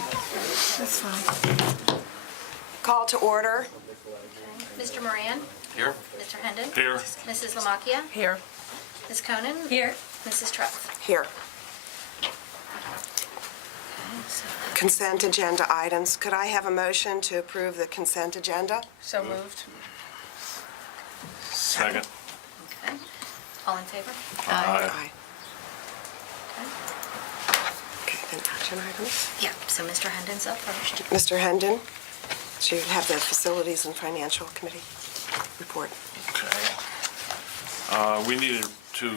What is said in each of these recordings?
fine. That's fine. Call to order. Mr. Moran? Here. Mr. Hendon? Here. Mrs. Lamacchia? Here. Ms. Conan? Here. Mrs. Truitt? Here. Consent agenda items. Could I have a motion to approve the consent agenda? So moved. Second. Okay. All in favor? Aye. Okay, then action items. Yeah, so Mr. Hendon's up first. Mr. Hendon, so you have the Facilities and Financial Committee report. Okay. We needed to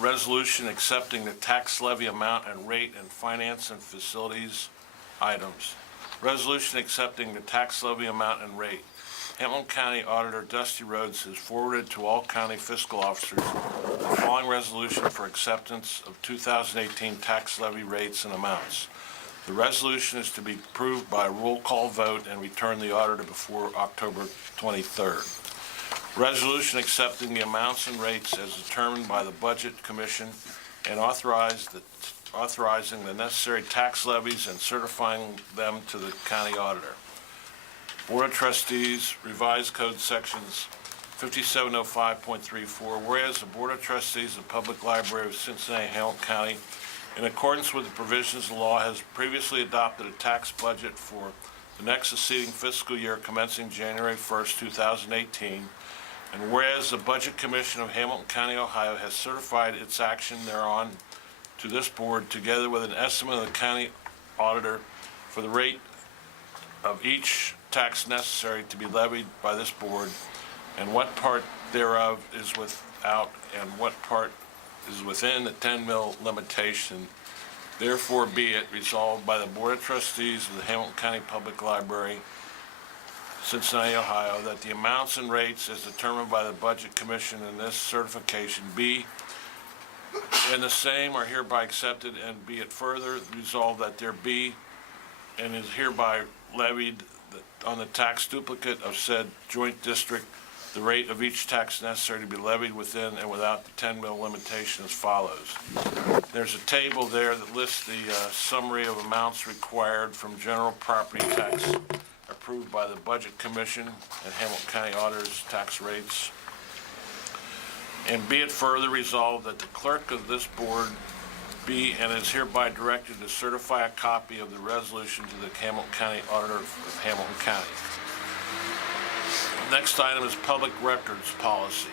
resolution accepting the tax levy amount and rate and finance and facilities items. Resolution accepting the tax levy amount and rate. Hamilton County Auditor Dusty Rhodes has forwarded to all county fiscal officers the following resolution for acceptance of 2018 tax levy rates and amounts. The resolution is to be approved by roll call vote and return the auditor before October 23rd. Resolution accepting the amounts and rates as determined by the Budget Commission and authorizing the necessary tax levies and certifying them to the county auditor. Board of Trustees, Revised Code Sections 5705.34, whereas the Board of Trustees of the Public Library of Cincinnati, Hamilton County, in accordance with the provisions of the law, has previously adopted a tax budget for the next succeeding fiscal year commencing January 1st, 2018, and whereas the Budget Commission of Hamilton County, Ohio, has certified its action thereon to this board, together with an estimate of the county auditor for the rate of each tax necessary to be levied by this board, and what part thereof is without and what part is within the 10 mil limitation. Therefore be it resolved by the Board of Trustees of the Hamilton County Public Library, Cincinnati, Ohio, that the amounts and rates as determined by the Budget Commission in this certification be and the same are hereby accepted, and be it further resolved that there be and is hereby levied on the tax duplicate of said joint district the rate of each tax necessary to be levied within and without the 10 mil limitation as follows. There's a table there that lists the summary of amounts required from general property tax approved by the Budget Commission and Hamilton County Auditor's tax rates. And be it further resolved that the clerk of this board be and is hereby directed to certify a copy of the resolution to the Hamilton County Auditor of Hamilton County. Next item is Public Records Policy.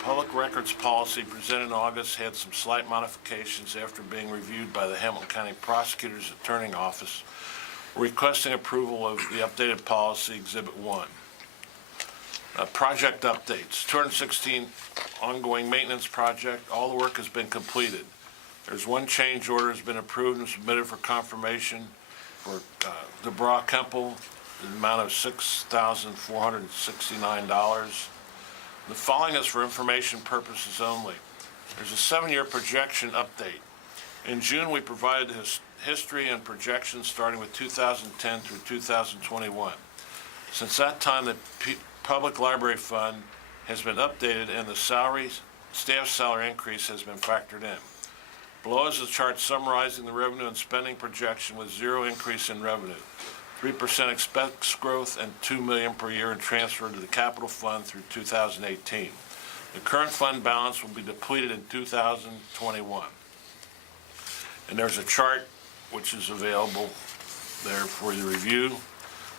Public Records Policy presented in August had some slight modifications after being reviewed by the Hamilton County Prosecutor's Attorney Office, requesting approval of the updated policy, Exhibit 1. Project updates. 216 ongoing maintenance project. All the work has been completed. There's one change order has been approved and submitted for confirmation for DeBra Kemple, the amount of $6,469. The following is for information purposes only. There's a 7-year projection update. In June, we provided history and projections starting with 2010 through 2021. Since that time, the Public Library Fund has been updated and the staff salary increase has been factored in. Below is a chart summarizing the revenue and spending projection with zero increase in revenue. 3% expense growth and $2 million per year in transfer to the capital fund through 2018. The current fund balance will be depleted in 2021. And there's a chart which is available there for your review.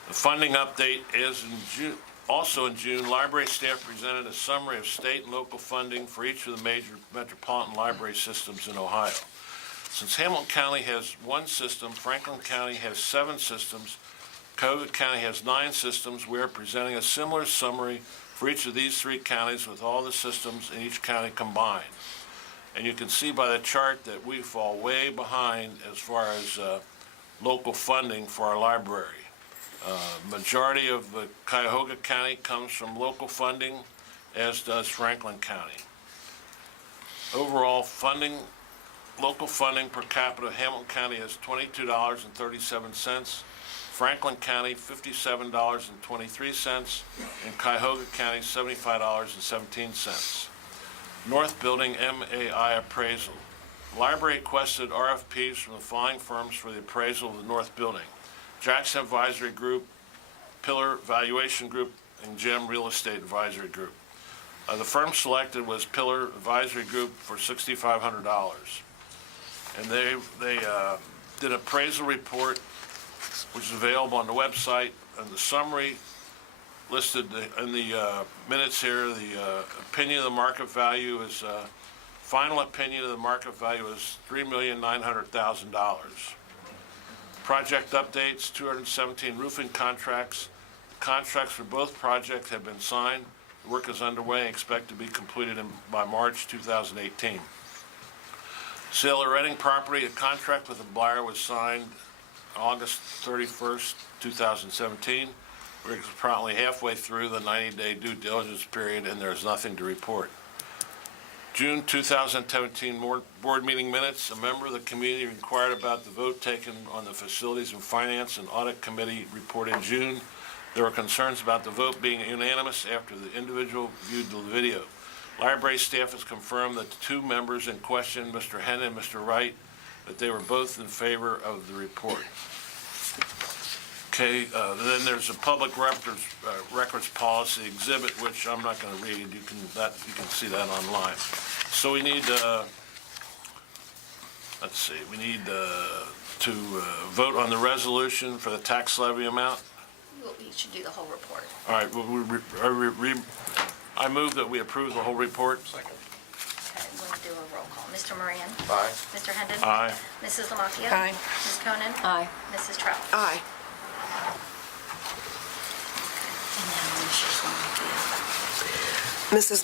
The funding update is in June. Also in June, library staff presented a summary of state and local funding for each of the major metropolitan library systems in Ohio. Since Hamilton County has one system, Franklin County has 7 systems, Cuyahoga County has 9 systems, we are presenting a similar summary for each of these 3 counties with all the systems in each county combined. And you can see by the chart that we fall way behind as far as local funding for our library. Majority of the Cuyahoga County comes from local funding, as does Franklin County. Overall funding, local funding per capita, Hamilton County is $22.37, Franklin County $57.23, and Cuyahoga County $75.17. North Building MAI appraisal. Library requested RFPs from the following firms for the appraisal of the north building: Jackson Advisory Group, Pillar Valuation Group, and Gem Real Estate Advisory Group. The firm selected was Pillar Advisory Group for $6,500. And they did an appraisal report, which is available on the website, and the summary listed in the minutes here. The opinion of the market value is, final opinion of the market value is $3,900,000. Project updates, 217 roofing contracts. Contracts for both projects have been signed. The work is underway and expected to be completed by March 2018. Sale of renting property, a contract with the buyer was signed August 31st, 2017. We're approximately halfway through the 90-day due diligence period, and there's nothing to report. June 2017 board meeting minutes. A member of the community inquired about the vote taken on the Facilities and Finance and Audit Committee report in June. There were concerns about the vote being unanimous after the individual viewed the video. Library staff has confirmed that the two members in question, Mr. Hendon and Mr. Wright, that they were both in favor of the report. Okay, then there's a public records policy exhibit, which I'm not going to read. You can see that online. So we need, let's see, we need to vote on the resolution for the tax levy amount. Well, you should do the whole report. All right, I move that we approve the whole report. Okay, we'll do a roll call. Mr. Moran? Aye. Mr. Hendon? Aye. Mrs. Lamacchia? Aye. Ms. Konen? Aye. Mrs. Trout? Aye. Mrs.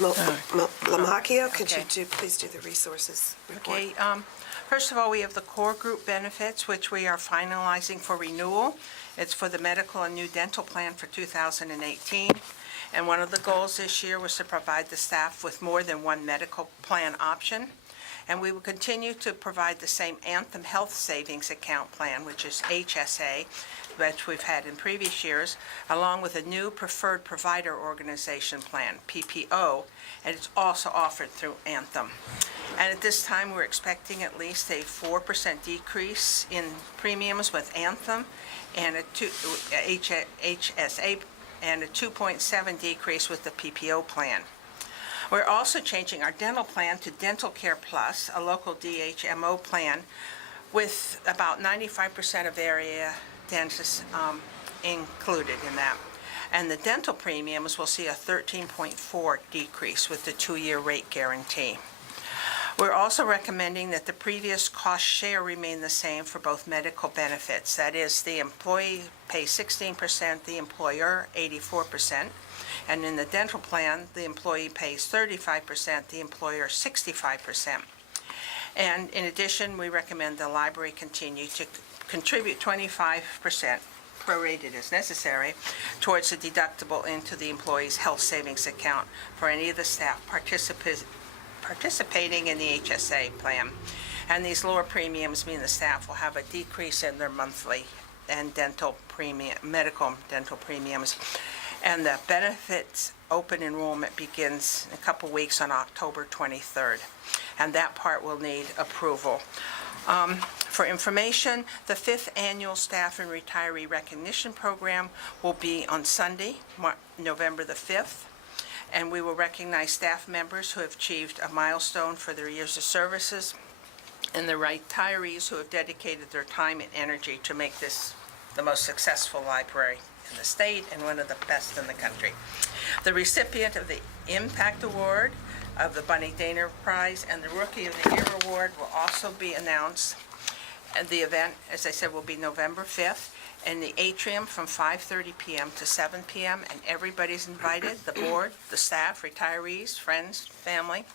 Lamacchia, could you Okay. please do the resources report? Okay, first of all, we have the core group benefits, which we are finalizing for renewal. It's for the medical and new dental plan for 2018. And one of the goals this year was to provide the staff with more than one medical plan option. And we will continue to provide the same Anthem Health Savings Account plan, which is HSA, which we've had in previous years, along with a new Preferred Provider Organization plan, PPO, and it's also offered through Anthem. And at this time, we're expecting at least a 4% decrease in premiums with Anthem and a HSA and a 2.7 decrease with the PPO plan. We're also changing our dental plan to Dental Care Plus, a local DHMO plan with about 95% of area dentists included in that. And the dental premiums will see a 13.4 decrease with the 2-year rate guarantee. We're also recommending that the previous cost share remain the same for both medical benefits. That is, the employee pays 16%, the employer 84%. And in the dental plan, the employee pays 35%, the employer 65%. And in addition, we recommend the library continue to contribute 25%, prorated as necessary, towards the deductible into the employee's health savings account for any of the staff participating in the HSA plan. And these lower premiums mean the staff will have a decrease in their monthly and dental premium, medical and dental premiums. And the benefits open enrollment begins in a couple weeks on October 23rd. And that part will need approval. For information, the 5th Annual Staff and Retiree Recognition Program will be on Sunday, November the 5th. And we will recognize staff members who have achieved a milestone for their years of services and the retirees who have dedicated their time and energy to make this the most successful library in the state and one of the best in the country. The recipient of the Impact Award, of the Bunny Daner Prize, and the Rookie of the Year Award will also be announced. And the event, as I said, will be November 5th in the atrium from 5:30 p.m. to 7 p.m. And everybody's invited, the board, the staff, retirees, friends, family.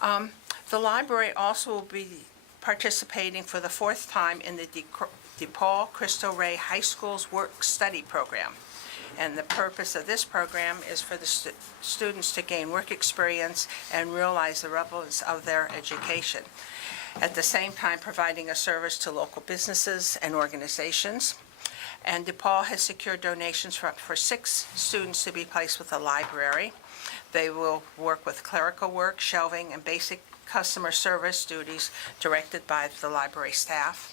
The library also will be participating for the 4th time in the DePaul Cristo Rey High School's Work-Study Program. And the purpose of this program is for the students to gain work experience and realize the relevance of their education. At the same time, providing a service to local businesses and organizations. And DePaul has secured donations for 6 students to be placed with the library. They will work with clerical work, shelving, and basic customer service duties directed by the library staff.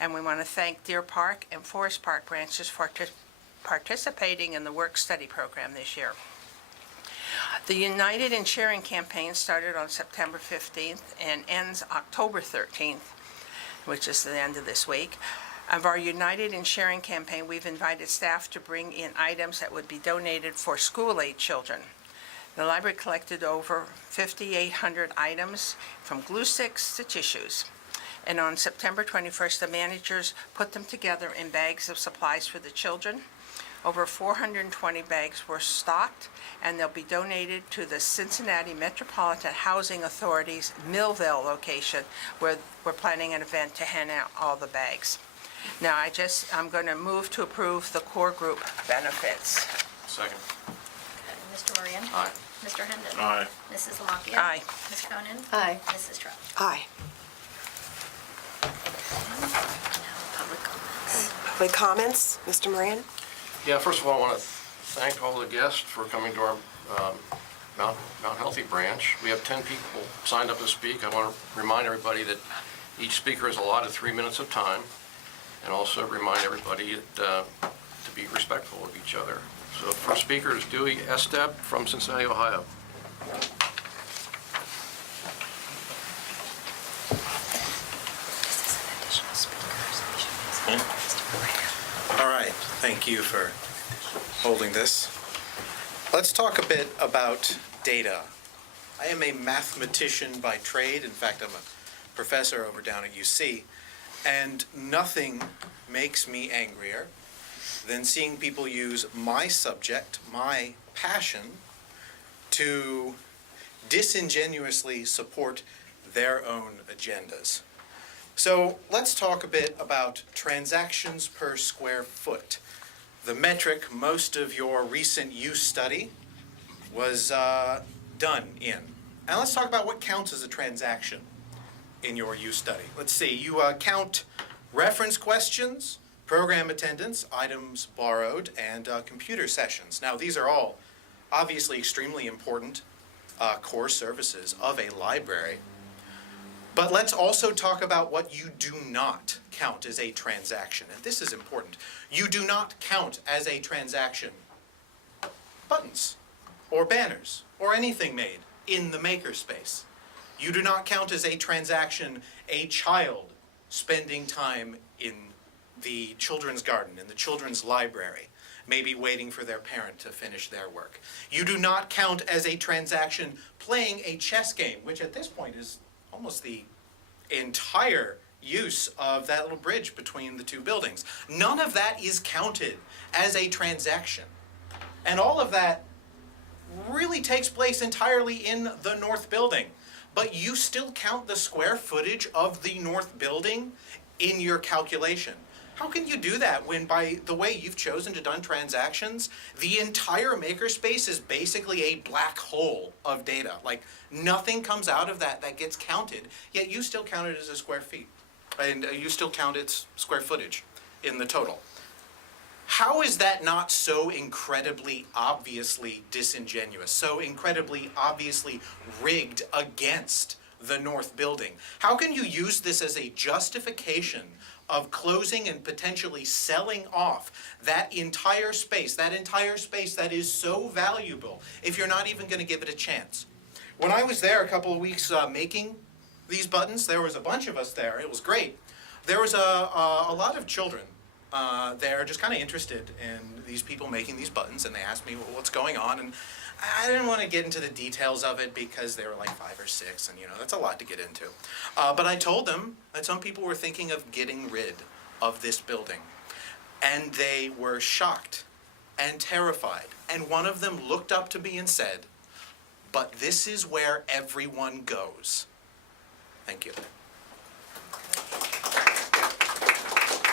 And we want to thank Deer Park and Forest Park branches for participating in the work-study program this year. The United in Sharing campaign started on September 15th and ends October 13th, which is the end of this week. Of our United in Sharing campaign, we've invited staff to bring in items that would be donated for school-age children. The library collected over 5,800 items, from glue sticks to tissues. And on September 21st, the managers put them together in bags of supplies for the children. Over 420 bags were stocked, and they'll be donated to the Cincinnati Metropolitan Housing Authority's Millville location, where we're planning an event to hand out all the bags. Now, I'm going to move to approve the core group benefits. Second. Okay, Mr. Moran? Aye. Mr. Hendon? Aye. Mrs. Lamacchia? Aye. Ms. Konen? Aye. Mrs. Truitt? Aye. Now, public comments. Public comments? Mr. Moran? Yeah, first of all, I want to thank all the guests for coming to our Mount Healthy branch. We have 10 people signed up to speak. I want to remind everybody that each speaker is allotted 3 minutes of time, and also remind everybody to be respectful of each other. So first speaker is Dewey Estep from Cincinnati, Ohio. All right, thank you for holding this. Let's talk a bit about data. I am a mathematician by trade. In fact, I'm a professor over down at UC, and nothing makes me angrier than seeing people use my subject, my passion, to disingenuously support their own agendas. So let's talk a bit about transactions per square foot. The metric most of your recent use study was done in. And let's talk about what counts as a transaction in your use study. Let's see, you count reference questions, program attendance, items borrowed, and computer sessions. Now, these are all obviously extremely important core services of a library. But let's also talk about what you do not count as a transaction. And this is important. You do not count as a transaction buttons or banners or anything made in the makerspace. You do not count as a transaction a child spending time in the children's garden, in the children's library, maybe waiting for their parent to finish their work. You do not count as a transaction playing a chess game, which at this point is almost the entire use of that little bridge between the two buildings. None of that is counted as a transaction. And all of that really takes place entirely in the north building. But you still count the square footage of the north building in your calculation. How can you do that when, by the way you've chosen to done transactions, the entire makerspace is basically a black hole of data? Like, nothing comes out of that gets counted, yet you still count it as a square feet. And you still count its square footage in the total. How is that not so incredibly obviously disingenuous, so incredibly obviously rigged against the north building? How can you use this as a justification of closing and potentially selling off that entire space that is so valuable, if you're not even going to give it a chance? When I was there a couple of weeks making these buttons, there was a bunch of us there. It was great. There was a lot of children there just kind of interested in these people making these buttons, and they asked me, well, what's going on? And I didn't want to get into the details of it because they were like 5 or 6, and that's a lot to get into. But I told them that some people were thinking of getting rid of this building, and they were shocked and terrified. And one of them looked up to me and said, "But this is where everyone goes." Thank you.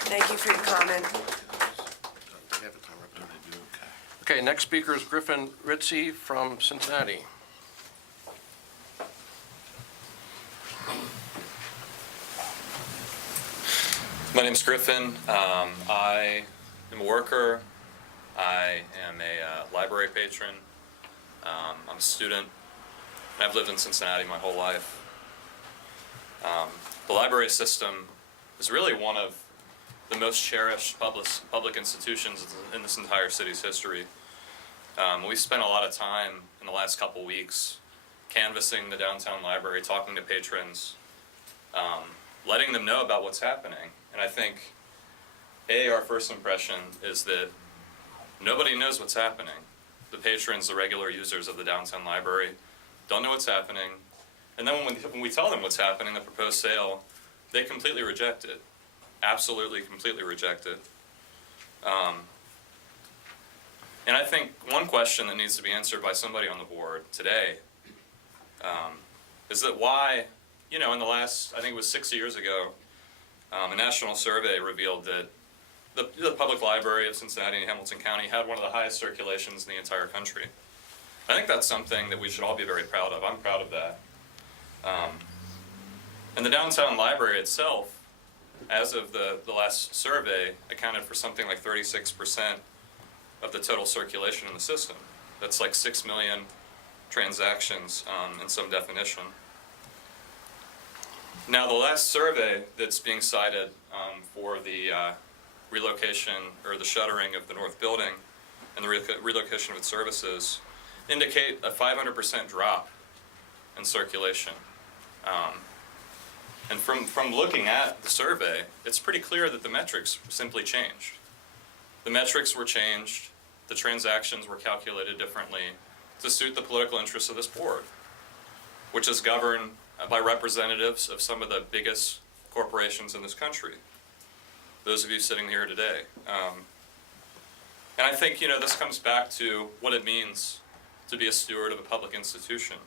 Thank you for your comment. Okay, next speaker is Griffin Ritzy from Cincinnati. My name's Griffin. I am a worker. I am a library patron. I'm a student. I've lived in Cincinnati my whole life. The library system is really one of the most cherished public institutions in this entire city's history. We spent a lot of time in the last couple weeks canvassing the downtown library, talking to patrons, letting them know about what's happening. And I think, our first impression is that nobody knows what's happening. The patrons, the regular users of the downtown library, don't know what's happening. And then when we tell them what's happening, the proposed sale, they completely reject it. Absolutely, completely reject it. And I think one question that needs to be answered by somebody on the board today is that why, in the last, I think it was 6 years ago, a national survey revealed that the public library of Cincinnati and Hamilton County had one of the highest circulations in the entire country. I think that's something that we should all be very proud of. I'm proud of that. And the downtown library itself, as of the last survey, accounted for something like 36% of the total circulation in the system. That's like 6 million transactions in some definition. Now, the last survey that's being cited for the relocation or the shuttering of the North Building and the relocation of its services indicate a 500% drop in circulation. And from looking at the survey, it's pretty clear that the metrics simply changed. The metrics were changed, the transactions were calculated differently to suit the political interests of this board, which is governed by representatives of some of the biggest corporations in this country. Those of you sitting here today. And I think, this comes back to what it means to be a steward of a public institution.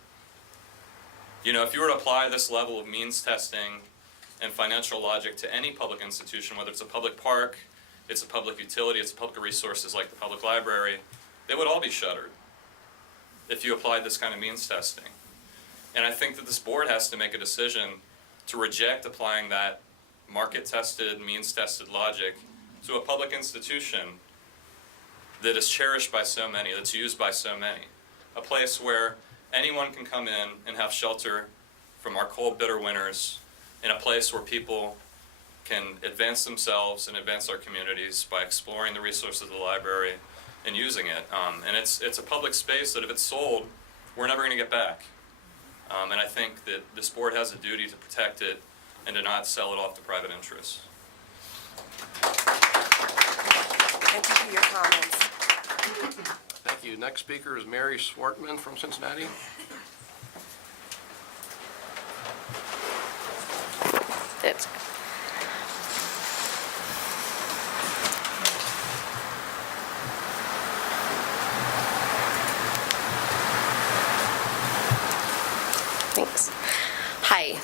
If you were to apply this level of means testing and financial logic to any public institution, whether it's a public park, it's a public utility, it's public resources like the public library, they would all be shuttered if you applied this kind of means testing. And I think that this board has to make a decision to reject applying that market-tested, means-tested logic to a public institution that is cherished by so many, that's used by so many. A place where anyone can come in and have shelter from our cold, bitter winters, in a place where people can advance themselves and advance our communities by exploring the resources of the library and using it. And it's a public space that if it's sold, we're never going to get back. And I think that this board has a duty to protect it and to not sell it off to private interests. Thank you for your comments. Thank you. Next speaker is Mary Swartman from Cincinnati. That's Thanks. Hi,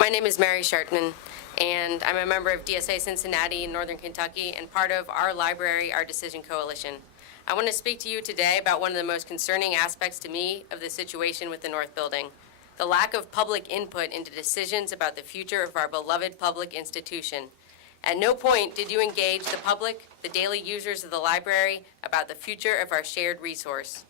my name is Mary Shartman, and I'm a member of DSA Cincinnati in Northern Kentucky and part of our library, Our Decision Coalition. I want to speak to you today about one of the most concerning aspects to me of the situation with the North Building, the lack of public input into decisions about the future of our beloved public institution. At no point did you engage the public, the daily users of the library, about the future of our shared resource.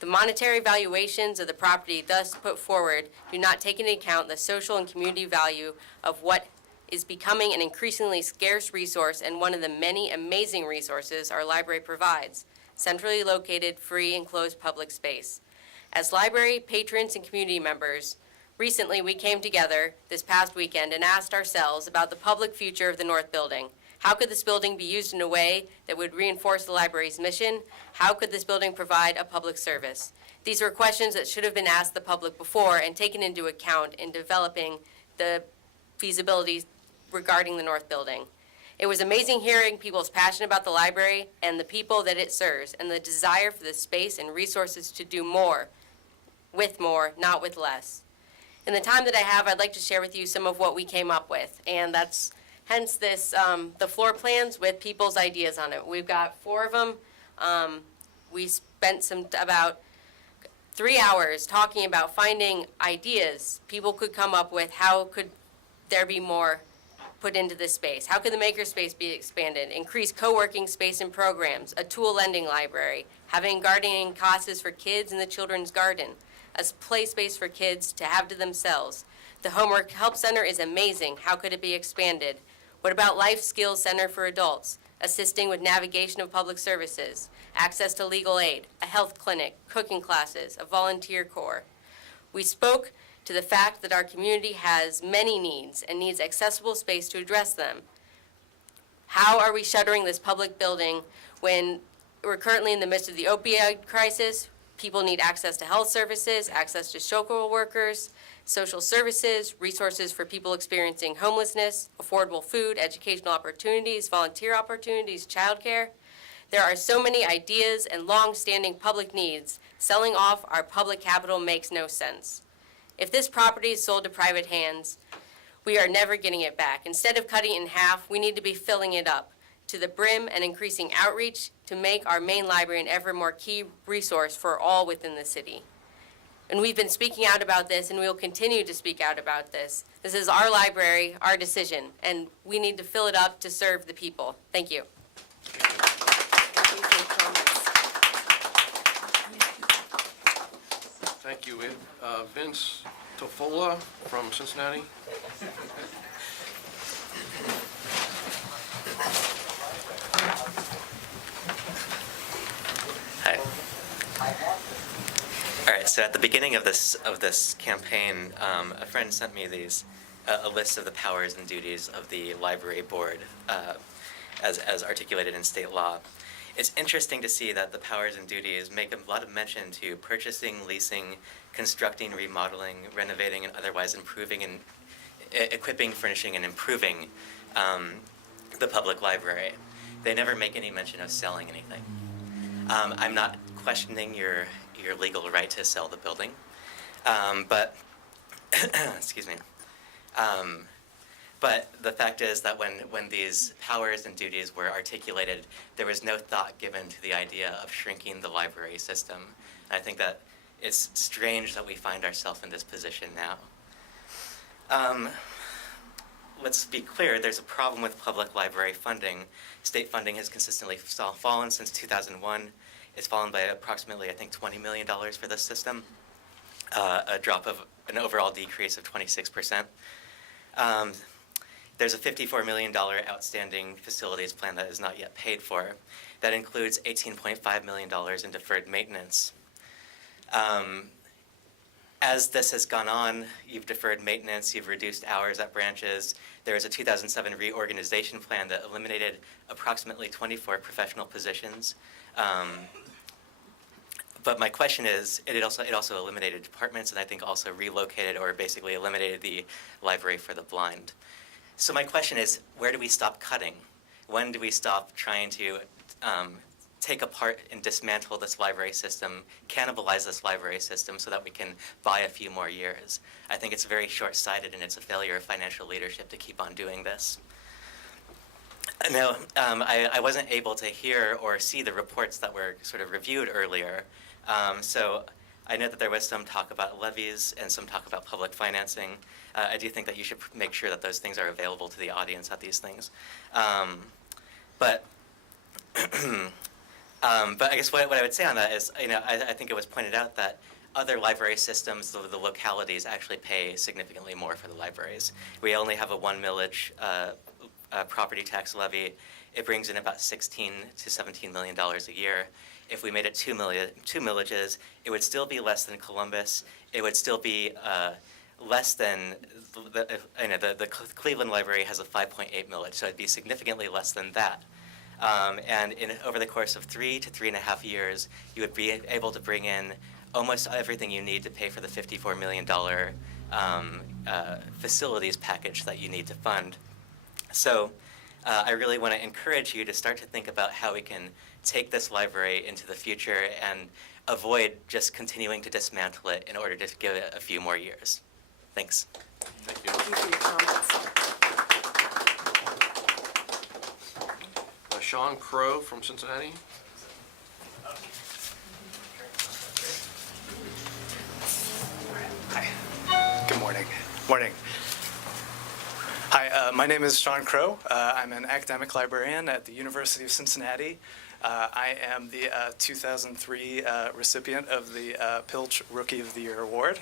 The monetary valuations of the property thus put forward do not take into account the social and community value of what is becoming an increasingly scarce resource and one of the many amazing resources our library provides, centrally located, free, and closed public space. As library patrons and community members, recently we came together this past weekend and asked ourselves about the public future of the North Building. How could this building be used in a way that would reinforce the library's mission? How could this building provide a public service? These were questions that should have been asked the public before and taken into account in developing the feasibility regarding the North Building. It was amazing hearing people's passion about the library and the people that it serves and the desire for the space and resources to do more, not with less. In the time that I have, I'd like to share with you some of what we came up with, and that's hence this, the floor plans with people's ideas on it. We've got 4 of them. We spent about 3 hours talking about finding ideas people could come up with. How could there be more put into this space? How could the makerspace be expanded? Increase co-working space and programs, a tool lending library, having gardening classes for kids in the children's garden, a play space for kids to have to themselves. The Homework Help Center is amazing. How could it be expanded? What about Life Skills Center for Adults, assisting with navigation of public services, access to legal aid, a health clinic, cooking classes, a volunteer corps? We spoke to the fact that our community has many needs and needs accessible space to address them. How are we shuttering this public building when we're currently in the midst of the opioid crisis? People need access to health services, access to social workers, social services, resources for people experiencing homelessness, affordable food, educational opportunities, volunteer opportunities, childcare. There are so many ideas and long-standing public needs. Selling off our public capital makes no sense. If this property is sold to private hands, we are never getting it back. Instead of cutting it in half, we need to be filling it up to the brim and increasing outreach to make our main library an ever more key resource for all within the city. And we've been speaking out about this, and we will continue to speak out about this. This is our library, our decision, and we need to fill it up to serve the people. Thank you. Thank you for your comments. Thank you. We have Vince Tofola from Cincinnati. Hi. All right. So at the beginning of this campaign, a friend sent me a list of the powers and duties of the library board, as articulated in state law. It's interesting to see that the powers and duties make a lot of mention to purchasing, leasing, constructing, remodeling, renovating, and otherwise improving and equipping, furnishing, and improving the public library. They never make any mention of selling anything. I'm not questioning your legal right to sell the building, but excuse me. But the fact is that when these powers and duties were articulated, there was no thought given to the idea of shrinking the library system. And I think that it's strange that we find ourselves in this position now. Let's be clear, there's a problem with public library funding. State funding has consistently fallen since 2001. It's fallen by approximately, I think, $20 million for this system, a drop of an overall decrease of 26%. There's a $54 million outstanding facilities plan that is not yet paid for. That includes $18.5 million in deferred maintenance. As this has gone on, you've deferred maintenance, you've reduced hours at branches. There was a 2007 reorganization plan that eliminated approximately 24 professional positions. But my question is, it also eliminated departments, and I think also relocated or basically eliminated the library for the blind. So my question is, where do we stop cutting? When do we stop trying to take apart and dismantle this library system, cannibalize this library system so that we can buy a few more years? I think it's very short-sighted, and it's a failure of financial leadership to keep on doing this. Now, I wasn't able to hear or see the reports that were sort of reviewed earlier. So I know that there was some talk about levies and some talk about public financing. I do think that you should make sure that those things are available to the audience at these things. But I guess what I would say on that is, I think it was pointed out that other library systems, the localities actually pay significantly more for the libraries. We only have a 1 millage property tax levy. It brings in about $16 to $17 million a year. If we made it 2 millages, it would still be less than Columbus. It would still be less than the Cleveland Library has a 5.8 millage, so it'd be significantly less than that. And over the course of 3 to 3.5 years, you would be able to bring in almost everything you need to pay for the $54 million facilities package that you need to fund. So I really want to encourage you to start to think about how we can take this library into the future and avoid just continuing to dismantle it in order to give it a few more years. Thanks. Thank you. Thank you for your comments. Sean Crow from Cincinnati. Hi. Good morning. Morning. Hi, my name is Sean Crow. I'm an academic librarian at the University of Cincinnati. I am the 2003 recipient of the Pilch Rookie of the Year Award,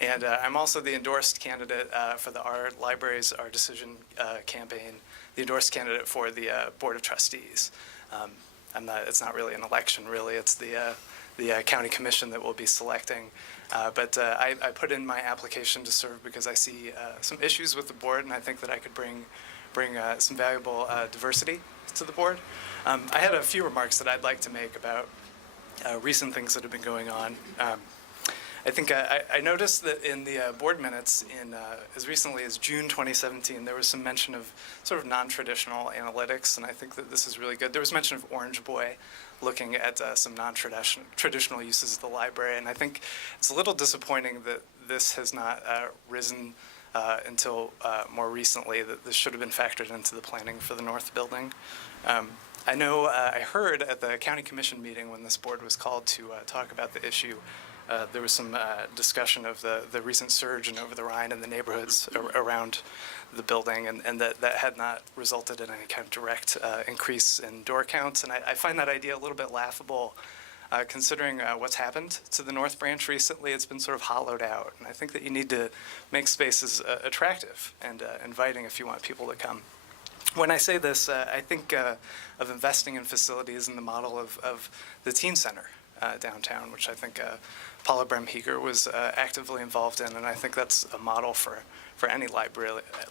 and I'm also the endorsed candidate for the Our Libraries, Our Decision campaign, the endorsed candidate for the Board of Trustees. It's not really an election, really. It's the county commission that will be selecting. But I put in my application to serve because I see some issues with the board, and I think that I could bring some valuable diversity to the board. I had a few remarks that I'd like to make about recent things that have been going on. I think I noticed that in the board minutes in as recently as June 2017, there was some mention of sort of non-traditional analytics, and I think that this is really good. There was mention of Orange Boy looking at some non-traditional uses of the library, and I think it's a little disappointing that this has not risen until more recently, that this should have been factored into the planning for the North Building. I know I heard at the county commission meeting when this board was called to talk about the issue, there was some discussion of the recent surge in Over the Rhine and the neighborhoods around the building, and that had not resulted in any kind of direct increase in door counts. And I find that idea a little bit laughable, considering what's happened to the North Branch recently. It's been sort of hollowed out, and I think that you need to make spaces attractive and inviting if you want people to come. When I say this, I think of investing in facilities in the model of the teen center downtown, which I think Paula Bremheger was actively involved in, and I think that's a model for any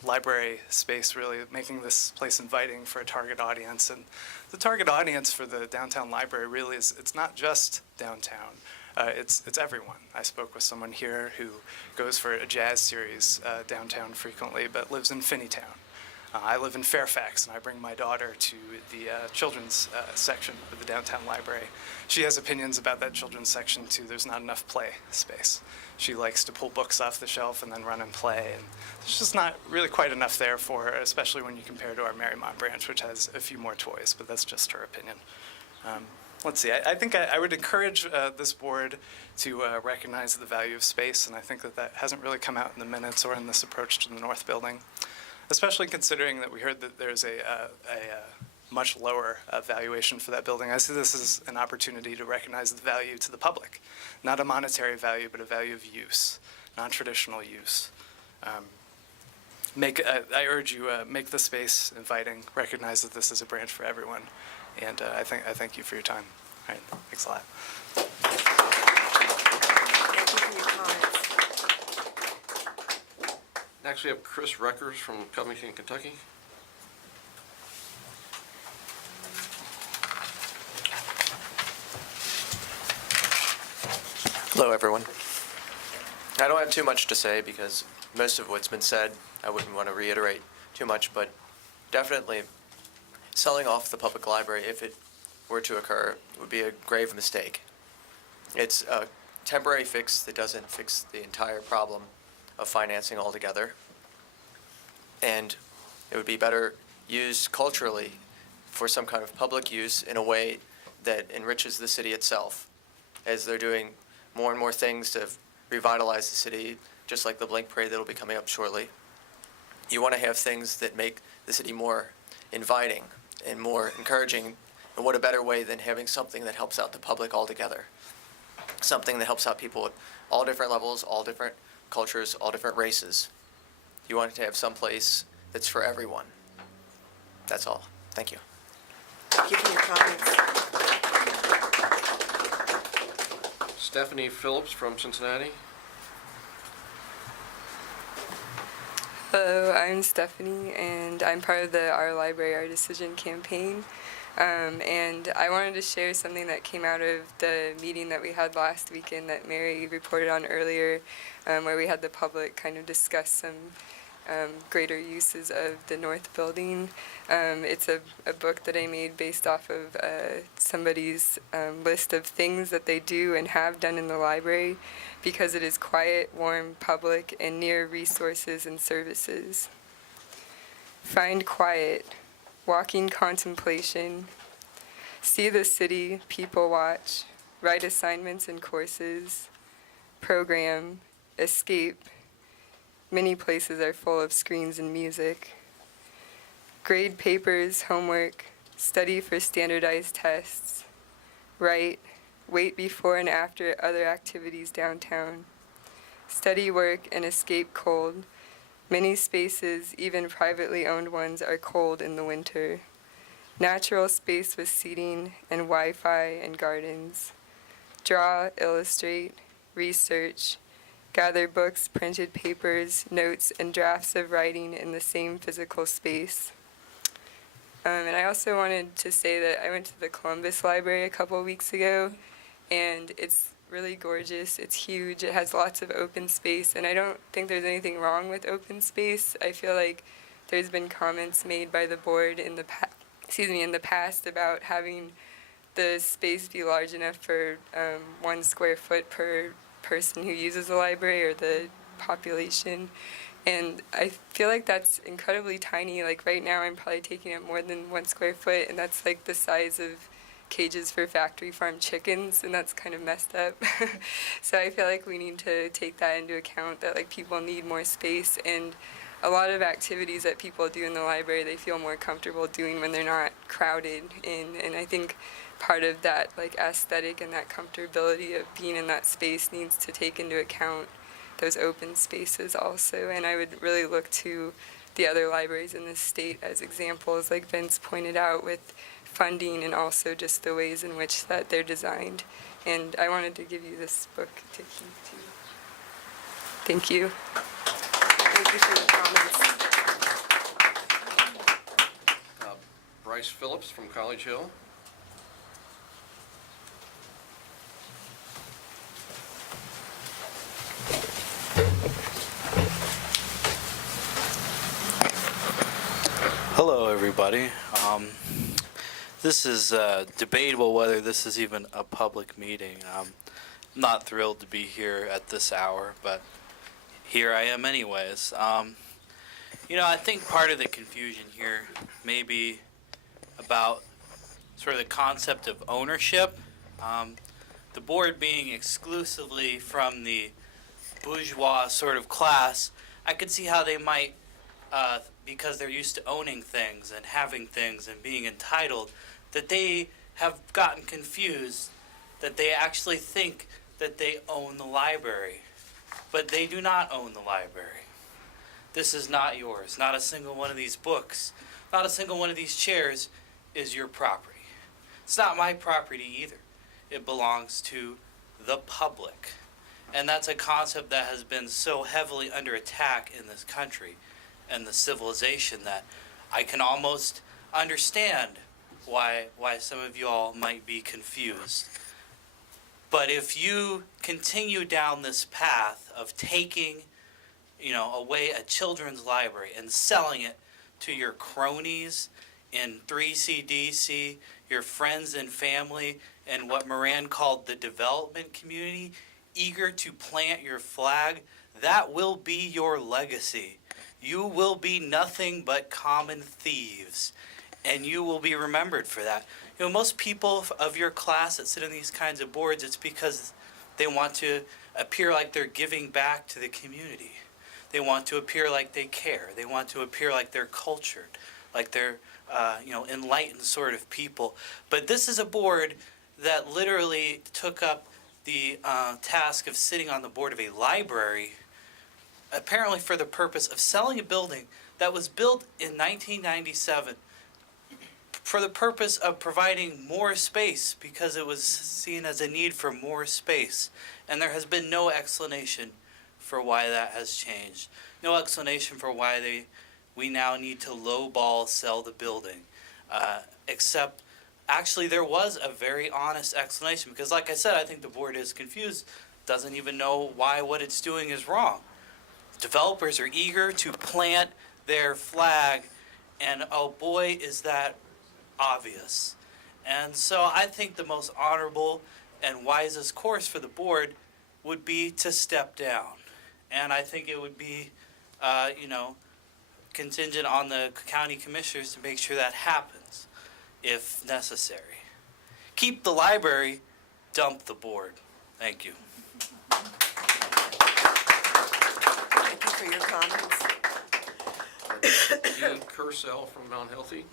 library space, really making this place inviting for a target audience. And the target audience for the downtown library really it's not just downtown. It's everyone. I spoke with someone here who goes for a jazz series downtown frequently, but lives in Finneytown. I live in Fairfax, and I bring my daughter to the children's section of the downtown library. She has opinions about that children's section, too. There's not enough play space. She likes to pull books off the shelf and then run and play, and there's just not really quite enough there for her, especially when you compare to our Marymount branch, which has a few more toys, but that's just her opinion. Let's see. I think I would encourage this board to recognize the value of space, and I think that hasn't really come out in the minutes or in this approach to the North Building, especially considering that we heard that there's a much lower valuation for that building. I see this as an opportunity to recognize the value to the public, not a monetary value, but a value of use, non-traditional use. I urge you, make the space inviting, recognize that this is a branch for everyone, and I thank you for your time. All right, thanks a lot. Thank you for your comments. Next, we have Chris Reckers from Covington, Kentucky. Hello, everyone. I don't have too much to say because most of what's been said, I wouldn't want to reiterate too much, but definitely selling off the public library, if it were to occur, would be a grave mistake. It's a temporary fix that doesn't fix the entire problem of financing altogether, and it would be better used culturally for some kind of public use in a way that enriches the city itself, as they're doing more and more things to revitalize the city, just like the Blink Parade that will be coming up shortly. You want to have things that make the city more inviting and more encouraging, and what a better way than having something that helps out the public altogether, something that helps out people at all different levels, all different cultures, all different races. You want to have some place that's for everyone. That's all. Thank you. Thank you for your comments. Stephanie Phillips from Cincinnati. Hello, I'm Stephanie, and I'm part of the Our Library, Our Decision campaign. And I wanted to share something that came out of the meeting that we had last weekend that Mary reported on earlier, where we had the public kind of discuss some greater uses of the North Building. It's a book that I made based off of somebody's list of things that they do and have done in the library, because it is quiet, warm, public, and near resources and services. Find quiet, walking contemplation, see the city, people watch, write assignments and courses, program, escape. Many places are full of screens and music. Grade papers, homework, study for standardized tests, write, wait before and after other activities downtown, study work and escape cold. Many spaces, even privately owned ones, are cold in the winter. Natural space with seating and Wi-Fi and gardens. Draw, illustrate, research, gather books, printed papers, notes, and drafts of writing in the same physical space. And I also wanted to say that I went to the Columbus Library a couple weeks ago, and it's really gorgeous. It's huge. It has lots of open space, and I don't think there's anything wrong with open space. I feel like there's been comments made by the board in the past about having the space be large enough for 1 square foot per person who uses the library or the population. And I feel like that's incredibly tiny. Like right now I'm probably taking up more than 1 square foot, and that's like the size of cages for factory farm chickens, and that's kind of messed up. So I feel like we need to take that into account, that like people need more space, and a lot of activities that people do in the library they feel more comfortable doing when they're not crowded in, and I think part of that like aesthetic and that comfortability of being in that space needs to take into account those open spaces also. And I would really look to the other libraries in the state as examples, like Vince pointed out, with funding and also just the ways in which that they're designed. And I wanted to give you this book to keep too. Thank you. Thank you for your comments. Bryce Phillips from College Hill. Hello, everybody. This is debatable whether this is even a public meeting. I'm not thrilled to be here at this hour, but here I am anyways. I think part of the confusion here may be about sort of the concept of ownership. The board being exclusively from the bourgeois sort of class, I could see how they might, because they're used to owning things and having things and being entitled, that they have gotten confused, that they actually think that they own the library. But they do not own the library. This is not yours. Not a single one of these books, not a single one of these chairs is your property. It's not my property either. It belongs to the public. And that's a concept that has been so heavily under attack in this country and the civilization that I can almost understand why some of y'all might be confused. But if you continue down this path of taking, away a children's library and selling it to your cronies in 3CDC, your friends and family, and what Moran called the development community, eager to plant your flag, that will be your legacy. You will be nothing but common thieves, and you will be remembered for that. Most people of your class that sit in these kinds of boards, it's because they want to appear like they're giving back to the community. They want to appear like they care. They want to appear like they're cultured, like they're, enlightened sort of people. But this is a board that literally took up the task of sitting on the board of a library, apparently for the purpose of selling a building that was built in 1997 for the purpose of providing more space, because it was seen as a need for more space. And there has been no explanation for why that has changed. No explanation for why we now need to lowball sell the building. Except, actually, there was a very honest explanation. Because like I said, I think the board is confused, doesn't even know why what it's doing is wrong. Developers are eager to plant their flag, and oh boy, is that obvious. And so I think the most honorable and wisest course for the board would be to step down. And I think it would be, contingent on the county commissioners to make sure that happens, if necessary. Keep the library, dump the board. Thank you. Thank you for your comments. Dean Cursell from Mount Healthy.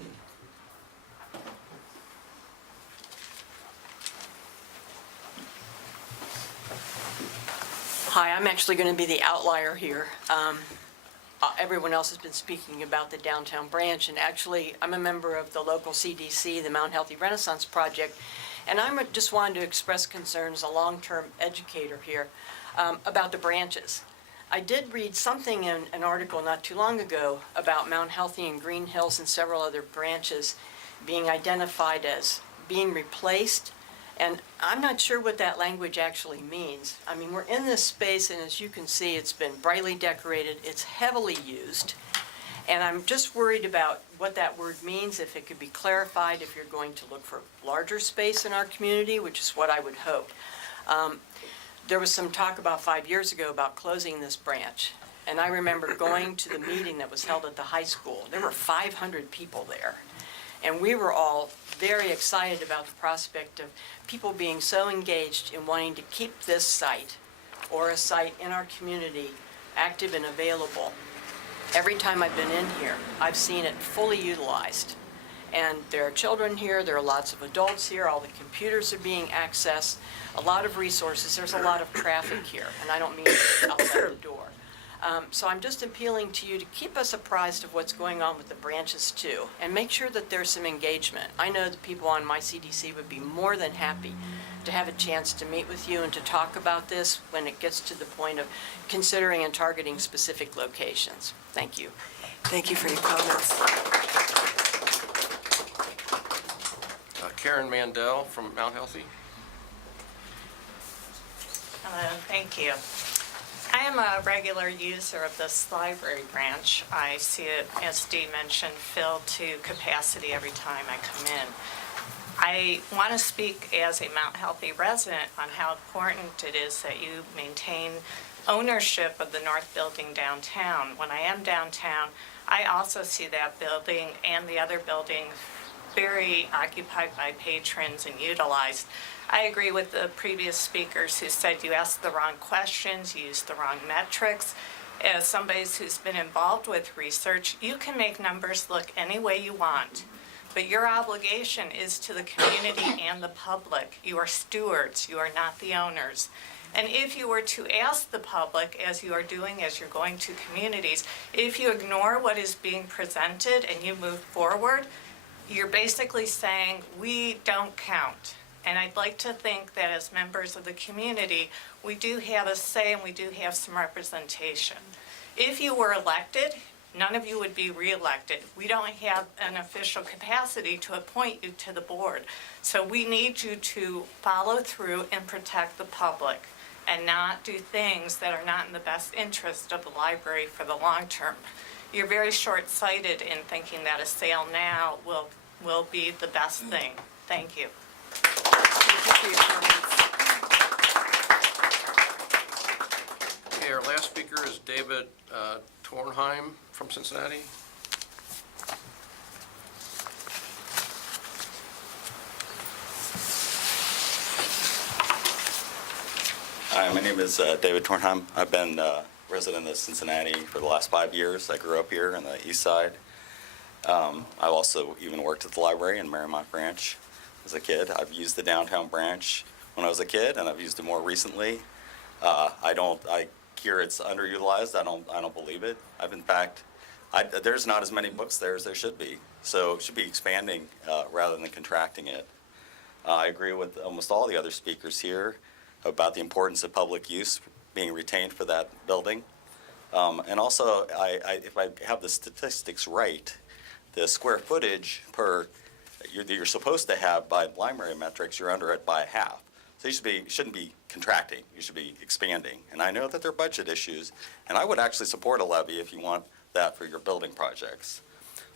Hi, I'm actually going to be the outlier here. Everyone else has been speaking about the downtown branch, and actually, I'm a member of the local CDC, the Mount Healthy Renaissance Project, and I'm just wanting to express concerns, a long-term educator here, about the branches. I did read something in an article not too long ago about Mount Healthy and Green Hills and several other branches being identified as being replaced. And I'm not sure what that language actually means. I mean, we're in this space, and as you can see, it's been brightly decorated, it's heavily used, and I'm just worried about what that word means, if it could be clarified, if you're going to look for larger space in our community, which is what I would hope. There was some talk about 5 years ago about closing this branch, and I remember going to the meeting that was held at the high school. There were 500 people there. And we were all very excited about the prospect of people being so engaged in wanting to keep this site or a site in our community active and available. Every time I've been in here, I've seen it fully utilized. And there are children here, there are lots of adults here, all the computers are being accessed, a lot of resources, there's a lot of traffic here, and I don't mean outside the door. So I'm just appealing to you to keep us apprised of what's going on with the branches too, and make sure that there's some engagement. I know the people on my CDC would be more than happy to have a chance to meet with you and to talk about this when it gets to the point of considering and targeting specific locations. Thank you. Thank you for your comments. Karen Mandel from Mount Healthy. Hello, thank you. I am a regular user of this library branch. I see it, as Dee mentioned, filled to capacity every time I come in. I want to speak as a Mount Healthy resident on how important it is that you maintain ownership of the north building downtown. When I am downtown, I also see that building and the other buildings very occupied by patrons and utilized. I agree with the previous speakers who said you asked the wrong questions, you used the wrong metrics. As somebody who's been involved with research, you can make numbers look any way you want, but your obligation is to the community and the public. You are stewards, you are not the owners. And if you were to ask the public, as you are doing as you're going to communities, if you ignore what is being presented and you move forward, you're basically saying, we don't count. And I'd like to think that as members of the community, we do have a say and we do have some representation. If you were elected, none of you would be reelected. We don't have an official capacity to appoint you to the board. So we need you to follow through and protect the public and not do things that are not in the best interest of the library for the long term. You're very short-sighted in thinking that a sale now will be the best thing. Thank you. Thank you for your comments. Okay, our last speaker is David Tornheim from Cincinnati. Hi, my name is David Tornheim. I've been a resident of Cincinnati for the last 5 years. I grew up here on the east side. I've also even worked at the library in Marymount Branch as a kid. I've used the downtown branch when I was a kid, and I've used it more recently. I hear it's underutilized. I don't believe it. In fact, there's not as many books there as there should be. So it should be expanding rather than contracting it. I agree with almost all the other speakers here about the importance of public use being retained for that building. And also, if I have the statistics right, the square footage you're supposed to have by library metrics, you're under it by half. So you shouldn't be contracting, you should be expanding. And I know that there are budget issues, and I would actually support a levy if you want that for your building projects.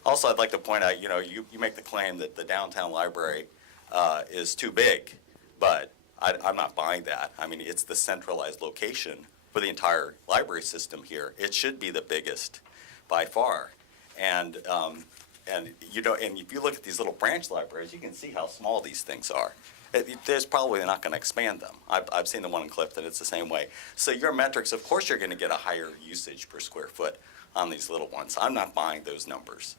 Also, I'd like to point out, you make the claim that the downtown library is too big, but I'm not buying that. I mean, it's the centralized location for the entire library system here. It should be the biggest by far. And if you look at these little branch libraries, you can see how small these things are. There's probably not going to expand them. I've seen the one in Clifton, it's the same way. So your metrics, of course, you're going to get a higher usage per square foot on these little ones. I'm not buying those numbers.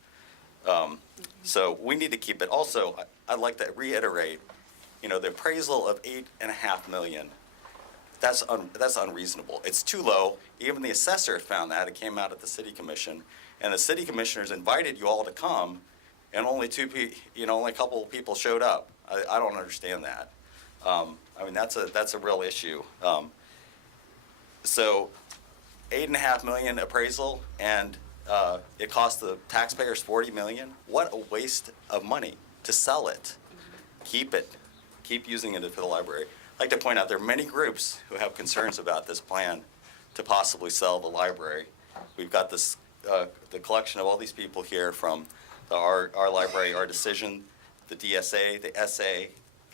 So we need to keep it. Also, I'd like to reiterate, the appraisal of $8.5 million, that's unreasonable. It's too low. Even the assessor found that. It came out at the city commission, and the city commissioners invited you all to come, and only only a couple of people showed up. I don't understand that. That's a real issue. So, $8.5 million appraisal, and it cost the taxpayers $40 million. What a waste of money to sell it. Keep it. Keep using it for the library. I'd like to point out there are many groups who have concerns about this plan to possibly sell the library. We've got this the collection of all these people here from our library, our decision, the DSA, the SA,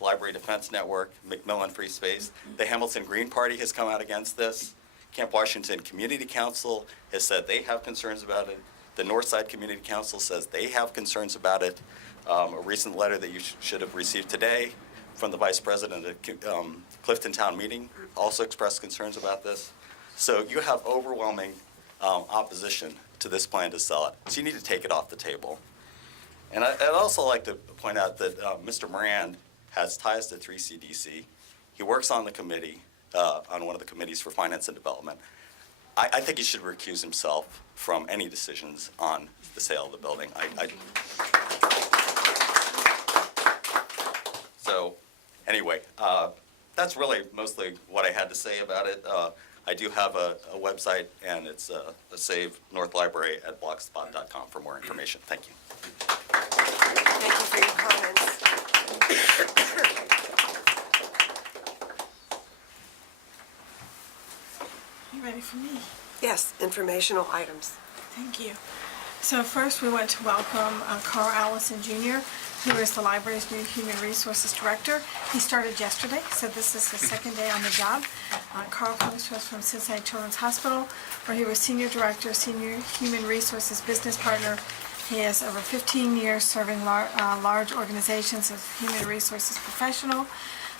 Library Defense Network, Macmillan Free Space. The Hamilton Green Party has come out against this. Camp Washington Community Council has said they have concerns about it. The Northside Community Council says they have concerns about it. A recent letter that you should have received today from the Vice President at Clifton Town Meeting also expressed concerns about this. So you have overwhelming opposition to this plan to sell it. So you need to take it off the table. And I'd also like to point out that Mr. Moran has ties to 3CDC. He works on the committee, on one of the committees for finance and development. I think he should recuse himself from any decisions on the sale of the building. So anyway, that's really mostly what I had to say about it. I do have a website, and it's Save North Library at blogspot.com for more information. Thank you. Thank you for your comments. You ready for me? Yes, informational items. Thank you. So first, we want to welcome Carl Allison Jr., who is the library's new Human Resources Director. He started yesterday, so this is his second day on the job. Carl comes to us from Cincinnati Children's Hospital, where he was Senior Director, Senior Human Resources Business Partner. He has over 15 years serving large organizations as a human resources professional.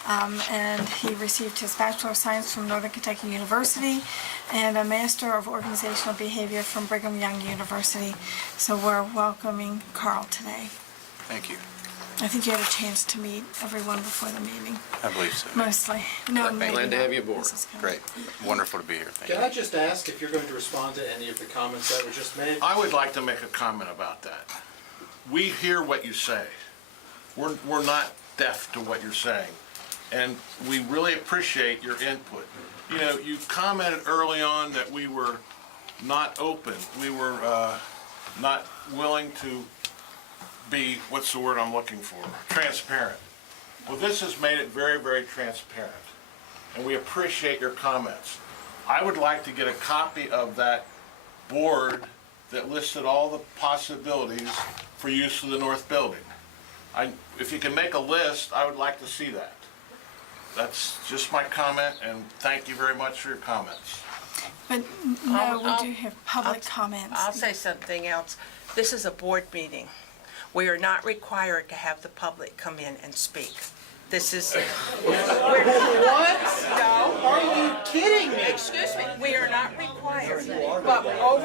And he received his Bachelor of Science from Northern Kentucky University and a Master of Organizational Behavior from Brigham Young University. So we're welcoming Carl today. Thank you. I think you had a chance to meet everyone before the meeting, I believe so. mostly. No, maybe Glad to not. have you aboard. This is good. Great. Wonderful to be here. Thank Can you. I just ask if you're going to respond to any of the comments that were just made? I would like to make a comment about that. We hear what you say. We're not deaf to what you're saying, and we really appreciate your input. You commented early on that we were not open. We were not willing to be, what's the word I'm looking for? Transparent. Well, this has made it very, very transparent, and we appreciate your comments. I would like to get a copy of that board that listed all the possibilities for use of the north building. If you can make a list, I would like to see that. That's just my comment, and thank you very much for your comments. But no, we do have public comments. I'll say something else. This is a board meeting. We are not required to have the public come in and speak. This is... What? No. Are you kidding me? Excuse me, we are not required.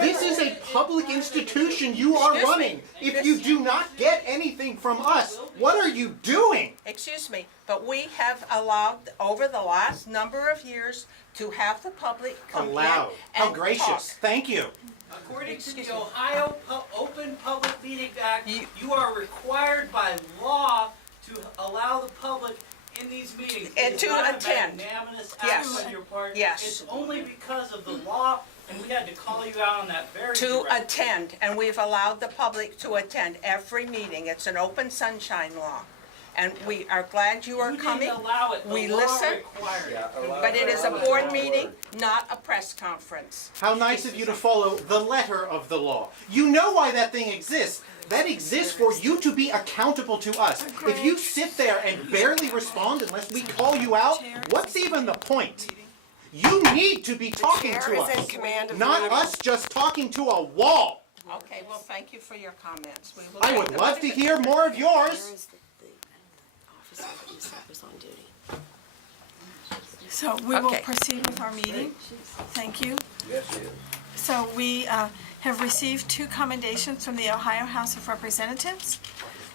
This is a public institution you are Excuse me. running. If you do not get anything from us, what are you doing? Excuse me, but we have allowed, over the last number of years, to have the public come in Allowed. How and gracious. talk. Thank you. According to the Ohio Open Public Meeting Act, you are required by law to allow the public in these meetings. And It's to not a attend. magnanimous Yes. act on your part. Yes. It's only because of the law, and we had to call you out on that very To directly. attend, and we've allowed the public to attend every meeting. It's an open sunshine law. And we are glad you are You coming. didn't allow it. The We law listen, required it. but it is a board meeting, not a press conference. How nice of you to follow the letter of the law. You know why that thing exists. That exists for you to be accountable to us. If you sit there and barely respond unless we call you out, what's even the point? You need to be talking chair to is in us, command of the not meeting. us just talking to a wall. Okay, well, thank you for your comments. We will I take would them. love to hear more of yours. So we will Okay. proceed with our meeting. Thank you. Yes, it is. So we have received 2 commendations from the Ohio House of Representatives.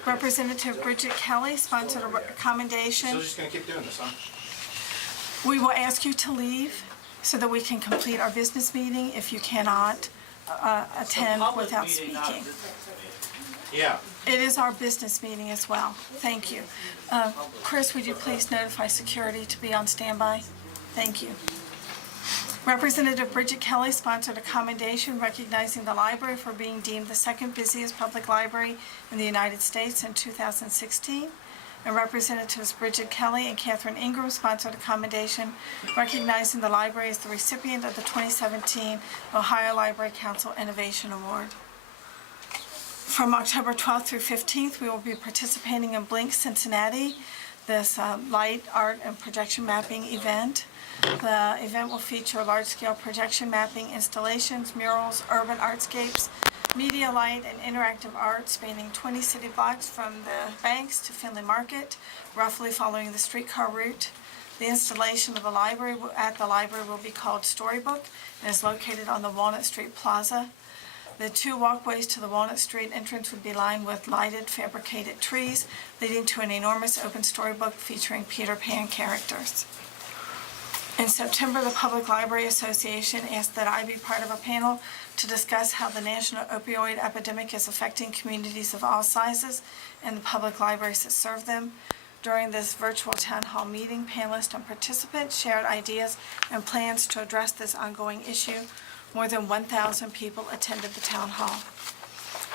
Representative Bridget Kelly sponsored a commendation. So just gonna keep doing this, huh? We will ask you to leave so that we can complete our business meeting if you cannot attend without speaking. Yeah. It is our business meeting as well. Thank you. Chris, would you please notify security to be on standby? Thank you. Representative Bridget Kelly sponsored a commendation recognizing the library for being deemed the second busiest public library in the United States in 2016. And Representatives Bridget Kelly and Catherine Ingram sponsored a commendation recognizing the library as the recipient of the 2017 Ohio Library Council Innovation Award. From October 12th through 15th, we will be participating in Blink Cincinnati, this light, art, and projection mapping event. The event will feature large-scale projection mapping installations, murals, urban artscapes, media light, and interactive art spanning 20 city blocks from the Banks to Finley Market, roughly following the streetcar route. The installation of the library at the library will be called Storybook and is located on the Walnut Street Plaza. The 2 walkways to the Walnut Street entrance would be lined with lighted fabricated trees, leading to an enormous open storybook featuring Peter Pan characters. In September, the Public Library Association asked that I be part of a panel to discuss how the national opioid epidemic is affecting communities of all sizes and the public libraries that serve them. During this virtual town hall meeting, panelists and participants shared ideas and plans to address this ongoing issue. More than 1,000 people attended the town hall.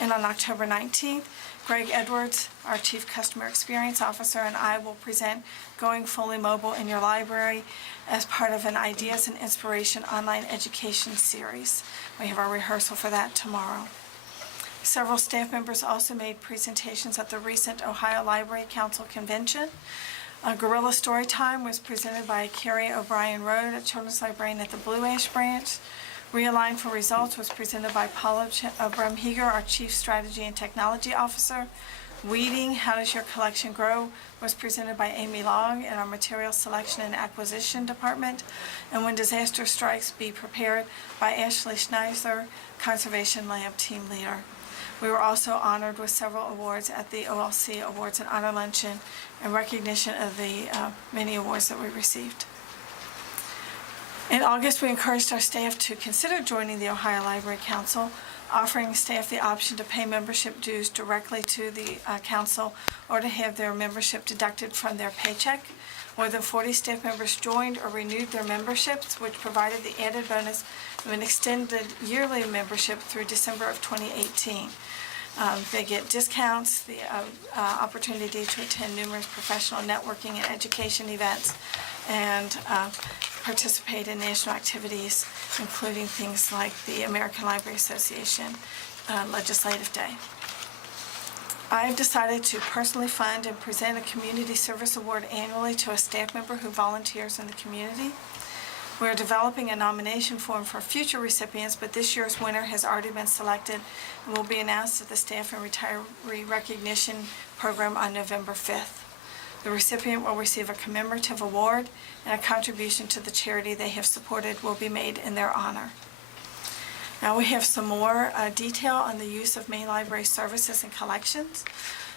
And on October 19th, Greg Edwards, our Chief Customer Experience Officer, and I will present Going Fully Mobile in Your Library as part of an Ideas and Inspiration online education series. We have our rehearsal for that tomorrow. Several staff members also made presentations at the recent Ohio Library Council Convention. Guerrilla Storytime was presented by Carrie O'Brien Road, a children's librarian at the Blue Ash Branch. Realign for Results was presented by Paula Bremheger, our Chief Strategy and Technology Officer. Weeding, How Does Your Collection Grow, was presented by Amy Long in our Material Selection and Acquisition Department. And When Disaster Strikes, Be Prepared by Ashley Schneiser, Conservation Lab Team Leader. We were also honored with several awards at the OLC Awards and Honor Luncheon in recognition of the many awards that we received. In August, we encouraged our staff to consider joining the Ohio Library Council, offering staff the option to pay membership dues directly to the council or to have their membership deducted from their paycheck. More than 40 staff members joined or renewed their memberships, which provided the added bonus of an extended yearly membership through December of 2018. They get discounts, the opportunity to attend numerous professional networking and education events, and participate in national activities, including things like the American Library Association Legislative Day. I have decided to personally fund and present a Community Service Award annually to a staff member who volunteers in the community. We are developing a nomination form for future recipients, but this year's winner has already been selected and will be announced at the Staff and Retiree Recognition Program on November 5th. The recipient will receive a commemorative award, and a contribution to the charity they have supported will be made in their honor. Now we have some more detail on the use of Main Library services and collections.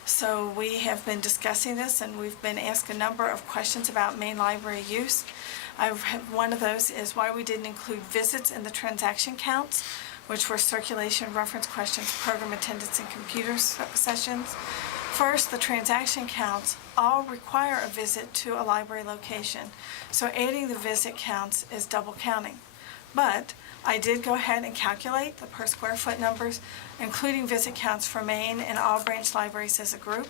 So we have been discussing this, and we've been asked a number of questions about Main Library use. One of those is why we didn't include visits in the transaction counts, which were circulation, reference questions, program attendance, and computer sessions. First, the transaction counts all require a visit to a library location, so adding the visit counts is double counting. But I did go ahead and calculate the per square foot numbers, including visit counts for Main and all branch libraries as a group.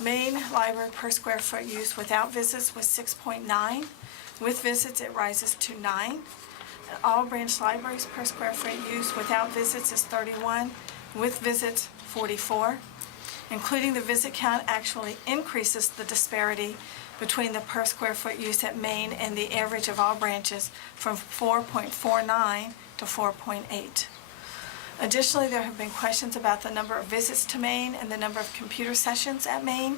Main library per square foot use without visits was 6.9. With visits, it rises to 9. All branch libraries per square foot use without visits is 31. With visits, 44. Including the visit count actually increases the disparity between the per square foot use at Main and the average of all branches from 4.49 to 4.8. Additionally, there have been questions about the number of visits to Main and the number of computer sessions at Main.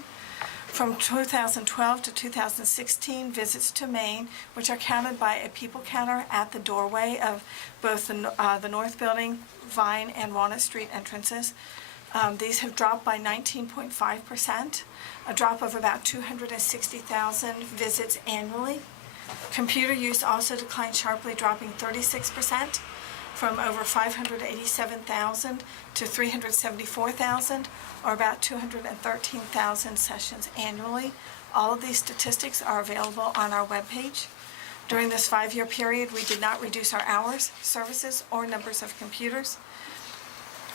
From 2012 to 2016, visits to Maine, which are counted by a people counter at the doorway of both the North Building, Vine, and Walnut Street entrances. These have dropped by 19.5%, a drop of about 260,000 visits annually. Computer use also declined sharply, dropping 36%, from over 587,000 to 374,000, or about 213,000 sessions annually. All of these statistics are available on our webpage. During this 5-year period, we did not reduce our hours, services, or numbers of computers.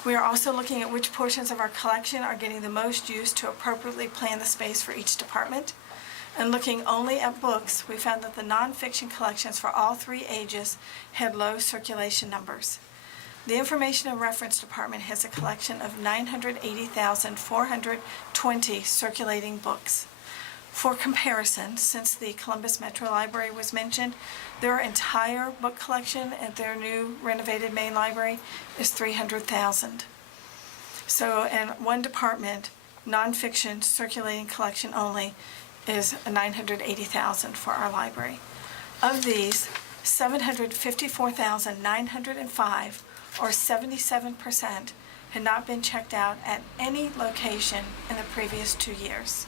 We are also looking at which portions of our collection are getting the most use to appropriately plan the space for each department. And looking only at books, we found that the nonfiction collections for all 3 ages had low circulation numbers. The Information and Reference Department has a collection of 980,420 circulating books. For comparison, since the Columbus Metro Library was mentioned, their entire book collection at their new renovated main library is 300,000. So in one department, nonfiction circulating collection only is 980,000 for our library. Of these, 754,905, or 77%, had not been checked out at any location in the previous 2 years.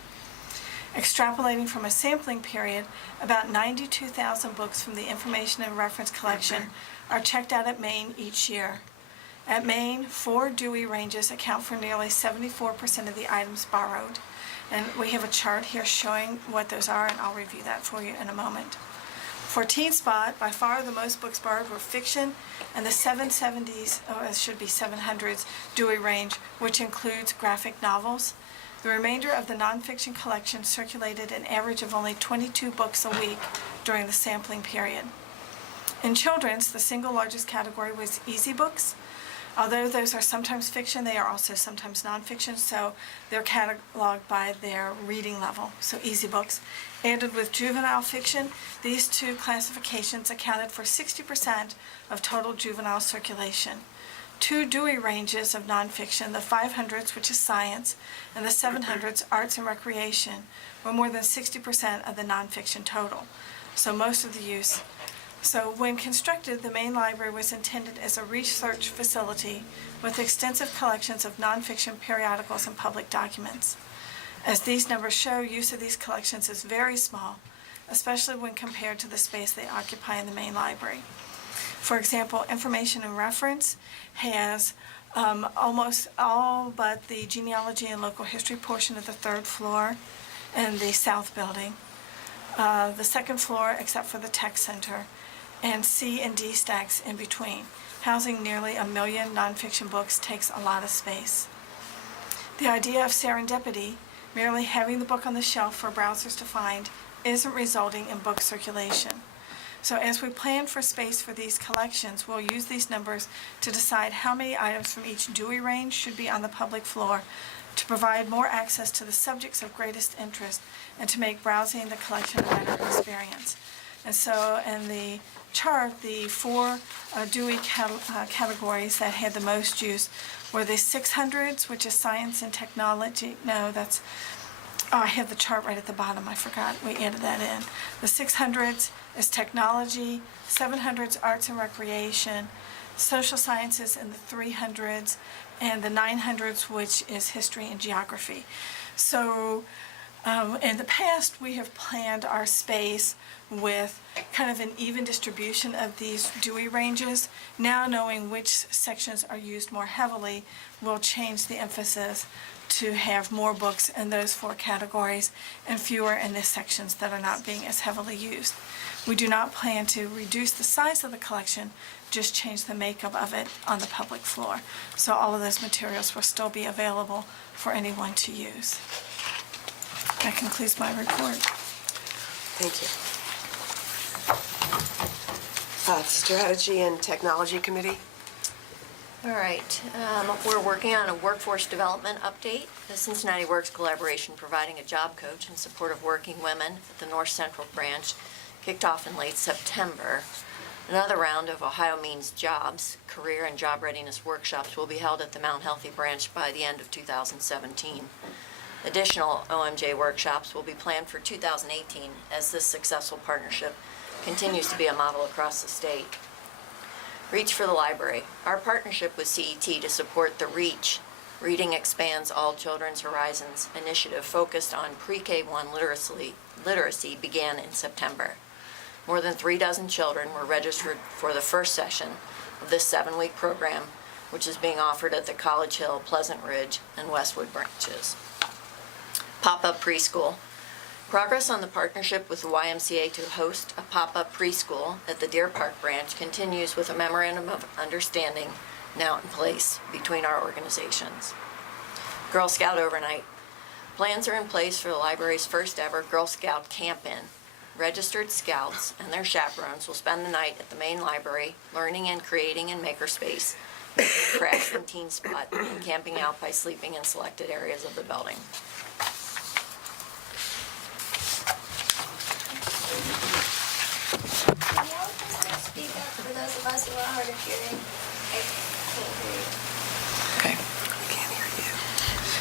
Extrapolating from a sampling period, about 92,000 books from the Information and Reference collection are checked out at Maine each year. At Maine, 4 Dewey ranges account for nearly 74% of the items borrowed. And we have a chart here showing what those are, and I'll review that for you in a moment. For Teen Spot, by far the most books borrowed were fiction and the 770s, or it should be 700s, Dewey range, which includes graphic novels. The remainder of the nonfiction collection circulated an average of only 22 books a week during the sampling period. In children's, the single largest category was easy books. Although those are sometimes fiction, they are also sometimes nonfiction, so they're cataloged by their reading level, so easy books. Added with juvenile fiction, these 2 classifications accounted for 60% of total juvenile circulation. 2 Dewey ranges of nonfiction, the 500s, which is science, and the 700s, arts and recreation, were more than 60% of the nonfiction total, so most of the use. So when constructed, the main library was intended as a research facility with extensive collections of nonfiction periodicals and public documents. As these numbers show, use of these collections is very small, especially when compared to the space they occupy in the main library. For example, Information and Reference has almost all but the genealogy and local history portion of the 3rd floor in the south building. The 2nd floor, except for the tech center, and C and D stacks in between. Housing nearly 1 million nonfiction books takes a lot of space. The idea of serendipity, merely having the book on the shelf for browsers to find, isn't resulting in book circulation. So as we plan for space for these collections, we'll use these numbers to decide how many items from each Dewey range should be on the public floor to provide more access to the subjects of greatest interest and to make browsing the collection a better experience. And so in the chart, the 4 Dewey categories that had the most use were the 600s, which is science and technology. No, that's, I have the chart right at the bottom. I forgot. We added that in. The 600s is technology, 700s, arts and recreation, social sciences in the 300s, and the 900s, which is history and geography. So in the past, we have planned our space with kind of an even distribution of these Dewey ranges. Now knowing which sections are used more heavily, we'll change the emphasis to have more books in those 4 categories and fewer in the sections that are not being as heavily used. We do not plan to reduce the size of the collection, just change the makeup of it on the public floor. So all of those materials will still be available for anyone to use. That concludes my report. Thank you. Strategy and Technology Committee. All right, we're working on a workforce development update. The Cincinnati Works collaboration providing a job coach in support of working women at the North Central branch kicked off in late September. Another round of Ohio Means Jobs, career and job readiness workshops will be held at the Mount Healthy branch by the end of 2017. Additional OMJ workshops will be planned for 2018 as this successful partnership continues to be a model across the state. Reach for the Library. Our partnership with CET to support the REACH, Reading Expands All Children's Horizons initiative focused on pre-K-1 literacy began in September. More than 36 children were registered for the first session of this 7-week program, which is being offered at the College Hill, Pleasant Ridge, and Westwood branches. Pop-up preschool. Progress on the partnership with the YMCA to host a pop-up preschool at the Deer Park branch continues with a memorandum of understanding now in place between our organizations. Girl Scout overnight. Plans are in place for the library's first ever Girl Scout camp-in. Registered scouts and their chaperones will spend the night at the main library, learning and creating in makerspace, crafts and teen spot, and camping out by sleeping in selected areas of the building. Speak up for those of us who are hard of hearing. Okay. I can't hear you.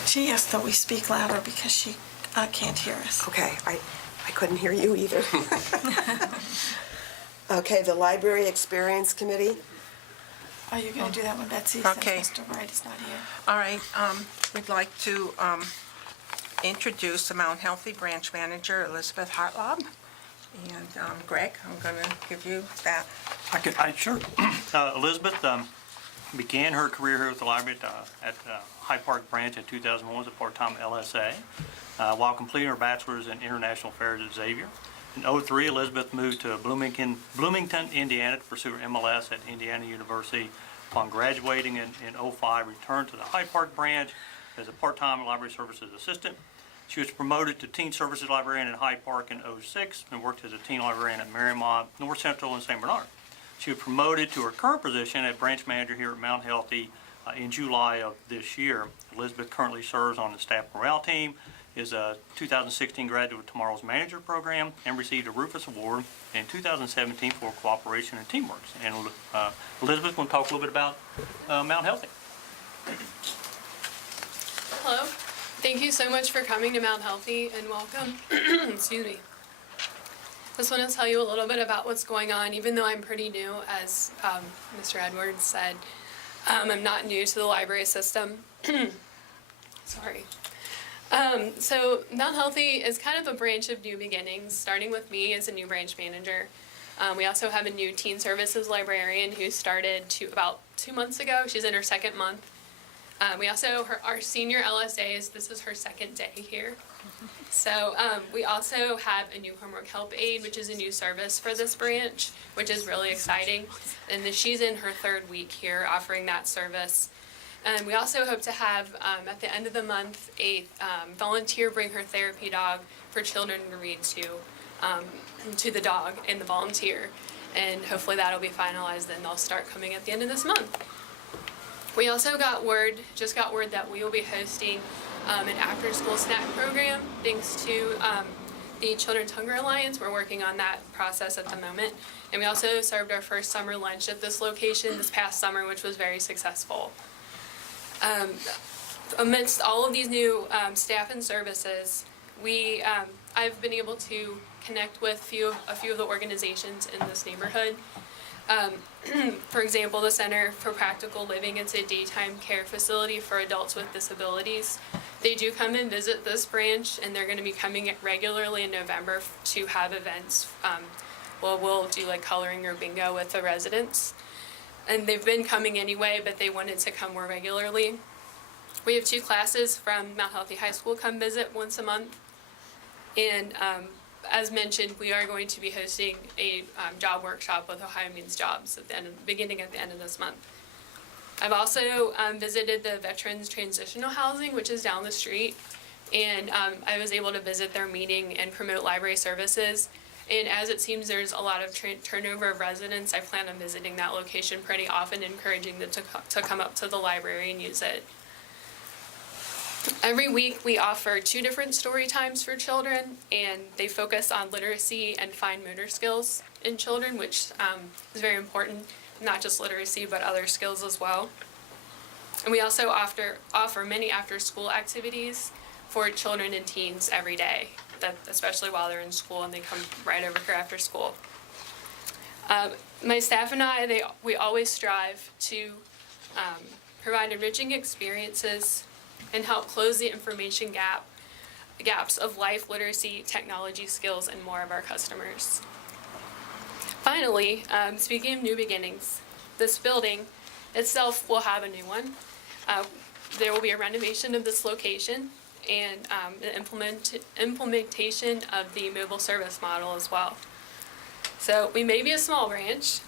She asked that we speak louder because she can't hear us. Okay, I couldn't hear you either. Okay, the Library Experience Committee. Are you going to do that when Betsy Okay. says Mr. Wright is not here? All right, we'd like to introduce the Mount Healthy Branch Manager, Elizabeth Hartlob. And Greg, I'm going to give you that. Sure. Elizabeth began her career here with the library at Hyde Park Branch in 2001 as a part-time LSA, while completing her bachelor's in international affairs at Xavier. In 2003, Elizabeth moved to Bloomington, Indiana to pursue her MLS at Indiana University. Upon graduating in 2005, returned to the Hyde Park Branch as a part-time library services assistant. She was promoted to teen services librarian at Hyde Park in 2006 and worked as a teen librarian at Marymount, North Central, and St. Bernard. She was promoted to her current position as branch manager here at Mount Healthy in July of this year. Elizabeth currently serves on the staff morale team, is a 2016 graduate of Tomorrow's Manager program, and received a Rufus Award in 2017 for cooperation and teamwork. And Elizabeth will talk a little bit about Mount Healthy. Hello. Thank you so much for coming to Mount Healthy and welcome. Excuse me. Just want to tell you a little bit about what's going on, even though I'm pretty new, as Mr. Edwards said. I'm not new to the library system. Sorry. So Mount Healthy is kind of a branch of new beginnings, starting with me as a new branch manager. We also have a new teen services librarian who started about 2 months ago. She's in her 2nd month. We also, our senior LSAs, this is her 2nd day here. So we also have a new homework help aide, which is a new service for this branch, which is really exciting. And she's in her 3rd week here offering that service. And we also hope to have, at the end of the month, a volunteer bring her therapy dog for children to read to the dog and the volunteer. And hopefully that'll be finalized and they'll start coming at the end of this month. We also just got word that we will be hosting an after-school snack program thanks to the Children's Hunger Alliance. We're working on that process at the moment. And we also served our first summer lunch at this location this past summer, which was very successful. Amidst all of these new staff and services, I've been able to connect with a few of the organizations in this neighborhood. For example, the Center for Practical Living, it's a daytime care facility for adults with disabilities. They do come and visit this branch, and they're going to be coming regularly in November to have events. We'll do like coloring or bingo with the residents. And they've been coming anyway, but they wanted to come more regularly. We have 2 classes from Mount Healthy High School come visit once a month. And as mentioned, we are going to be hosting a job workshop with Ohio Means Jobs beginning at the end of this month. I've also visited the Veterans Transitional Housing, which is down the street, and I was able to visit their meeting and promote library services. And as it seems there's a lot of turnover of residents, I plan on visiting that location pretty often, encouraging them to come up to the library and use it. Every week we offer 2 different story times for children, and they focus on literacy and fine motor skills in children, which is very important, not just literacy, but other skills as well. And we also offer many after-school activities for children and teens every day, especially while they're in school and they come right over here after school. My staff and I, we always strive to provide enriching experiences and help close the information gaps of life literacy, technology skills, and more of our customers. Finally, speaking of new beginnings, this building itself will have a new one. There will be a renovation of this location and the implementation of the mobile service model as well. So we may be a small branch,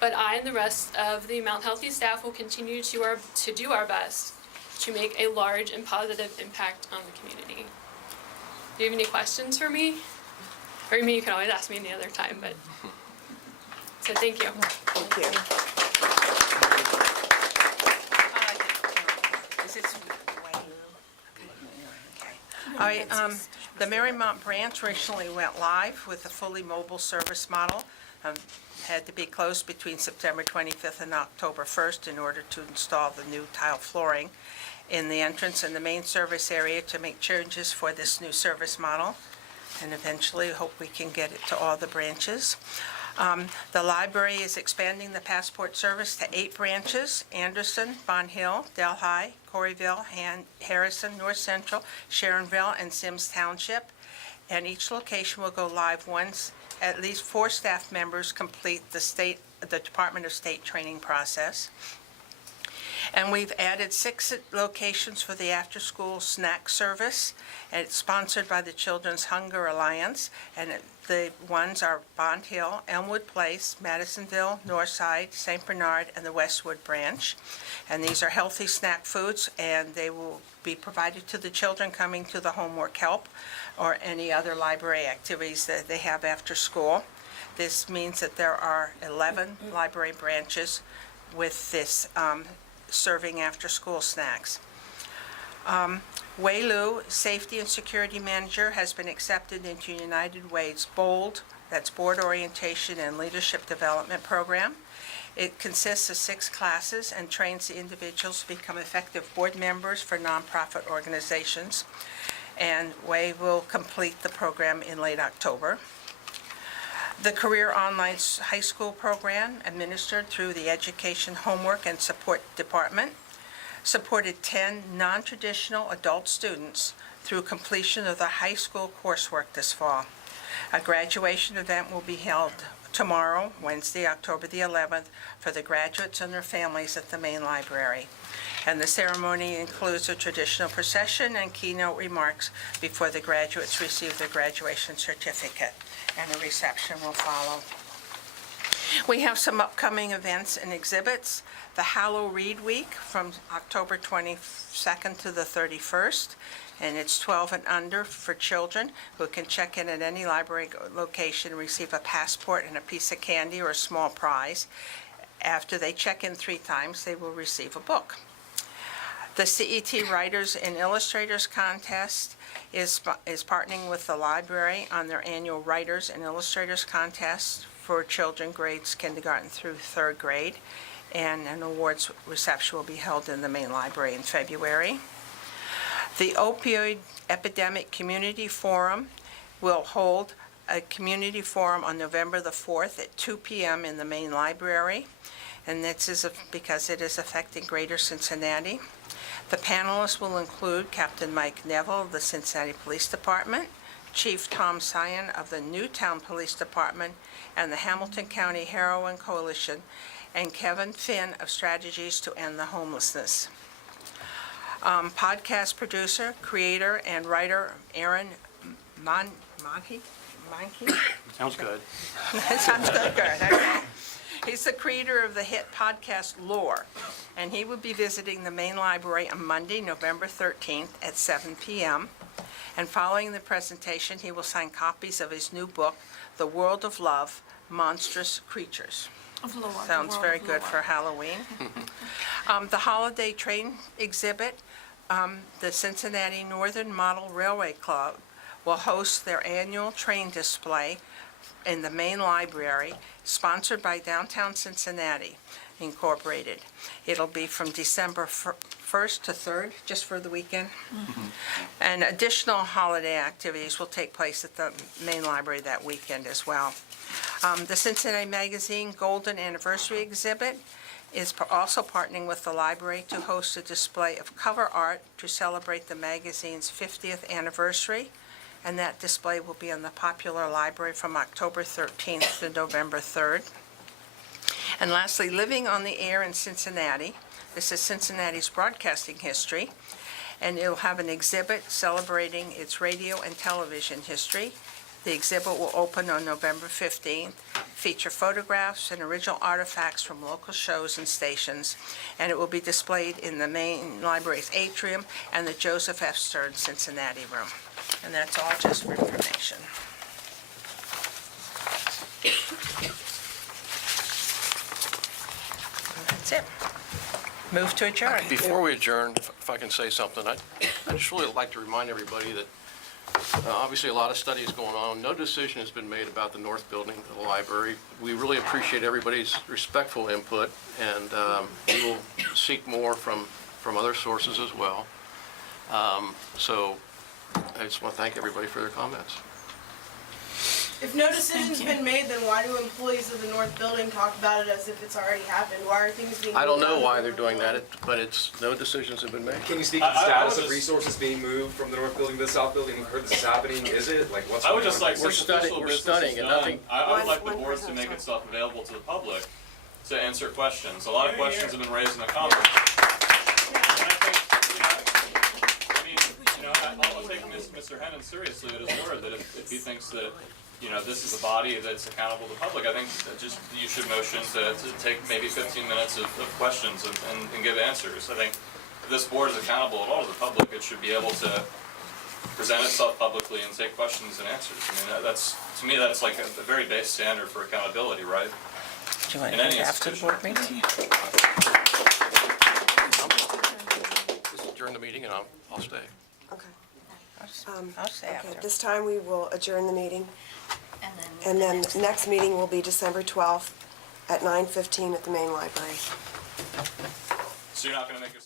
but I and the rest of the Mount Healthy staff will continue to do our best to make a large and positive impact on the community. Do you have any questions for me? Or you can always ask me any other time, but, so thank you. Thank you. Is it All right, the Marymount branch recently went live with a fully mobile service model. Had to be closed between September 25th and October 1st in order to install the new tile flooring in the entrance and the main service area to make changes for this new service model. And eventually, hope we can get it to all the branches. The library is expanding the passport service to 8 branches: Anderson, Bond Hill, Delhi, Coreyville, Harrison, North Central, Sharonville, and Sims Township. And each location will go live once at least 4 staff members complete the Department of State training process. And we've added 6 locations for the after-school snack service, and it's sponsored by the Children's Hunger Alliance, and the ones are Bond Hill, Elmwood Place, Madisonville, Northside, St. Bernard, and the Westwood branch. And these are healthy snack foods, and they will be provided to the children coming to the homework help or any other library activities that they have after school. This means that there are 11 library branches with this serving after-school snacks. Wei Lu, Safety and Security Manager, has been accepted into United Way's BOLD, that's Board Orientation and Leadership Development Program. It consists of 6 classes and trains the individuals to become effective board members for nonprofit organizations. And Wei will complete the program in late October. The Career Online High School Program, administered through the Education, Homework, and Support Department, supported 10 non-traditional adult students through completion of the high school coursework this fall. A graduation event will be held tomorrow, Wednesday, October the 11th, for the graduates and their families at the main library. And the ceremony includes a traditional procession and keynote remarks before the graduates receive their graduation certificate, and a reception will follow. We have some upcoming events and exhibits. The Hallow Read Week from October 22nd to the 31st, and it's 12 and under for children who can check in at any library location and receive a passport and a piece of candy or a small prize. After they check in 3 times, they will receive a book. The CET Writers and Illustrators Contest is partnering with the library on their annual Writers and Illustrators Contest for children grades kindergarten through 3rd grade, and an awards reception will be held in the main library in February. The Opioid Epidemic Community Forum will hold a community forum on November the 4th at 2 p.m. in the main library, and this is because it is affecting Greater Cincinnati. The panelists will include Captain Mike Neville of the Cincinnati Police Department, Chief Tom Sion of the Newtown Police Department and the Hamilton County Heroin Coalition, and Kevin Finn of Strategies to End the Homelessness. Podcast producer, creator, and writer Aaron Mahnke? Sounds good. Sounds good, okay. He's the creator of the hit podcast Lore, and he will be visiting the main library on Monday, November 13th at 7 p.m. And following the presentation, he will sign copies of his new book, The World of Love, Monstrous Creatures. Of lore. Sounds very good for Halloween. The Holiday Train exhibit, the Cincinnati Northern Model Railway Club will host their annual train display in the main library, sponsored by Downtown Cincinnati. Incorporated. It'll be from December 1st to 3rd, just for the weekend. And additional holiday activities will take place at the main library that weekend as well. The Cincinnati Magazine Golden Anniversary Exhibit is also partnering with the library to host a display of cover art to celebrate the magazine's 50th anniversary, and that display will be in the Popular Library from October 13th to November 3rd. And lastly, Living on the Air in Cincinnati. This is Cincinnati's broadcasting history, and it'll have an exhibit celebrating its radio and television history. The exhibit will open on November 15th, feature photographs and original artifacts from local shows and stations, and it will be displayed in the main library's atrium and the Joseph F. Stern Cincinnati room. And that's all just for information. That's it. Move to adjourn. Before we adjourn, if I can say something, I'd just really like to remind everybody that obviously a lot of studies going on. No decision has been made about the north building of the library. We really appreciate everybody's respectful input, and we will seek more from other sources as well. So I just want to thank everybody for their comments. If no decision's been made, then why do employees of the North Building talk about it as if it's already happened? Why are things being? I don't know why they're doing that, but no decisions have been made. Can you speak to the status of resources being moved from the North Building to the South Building? We've heard this is happening. Is it? Like, what's going on? We're studying and nothing. I would like the boards to make itself available to the public to answer questions. A lot of questions have been raised in the conference. And I think, I'll take Mr. Hennon seriously at his word that if he thinks that, this is a body that's accountable to the public, I think that just you should motion to take maybe 15 minutes of questions and give answers. I think if this board is accountable at all to the public, it should be able to present itself publicly and take questions and answers. I mean, to me, that's like a very base standard for accountability, right? Do you want In any to after the board meeting? Just adjourn the meeting and I'll stay. Okay. I'll say Okay, after. at this time, we will adjourn the meeting. And then the next meeting will be December 12th at 9:15 at the main library. So you're not going to make a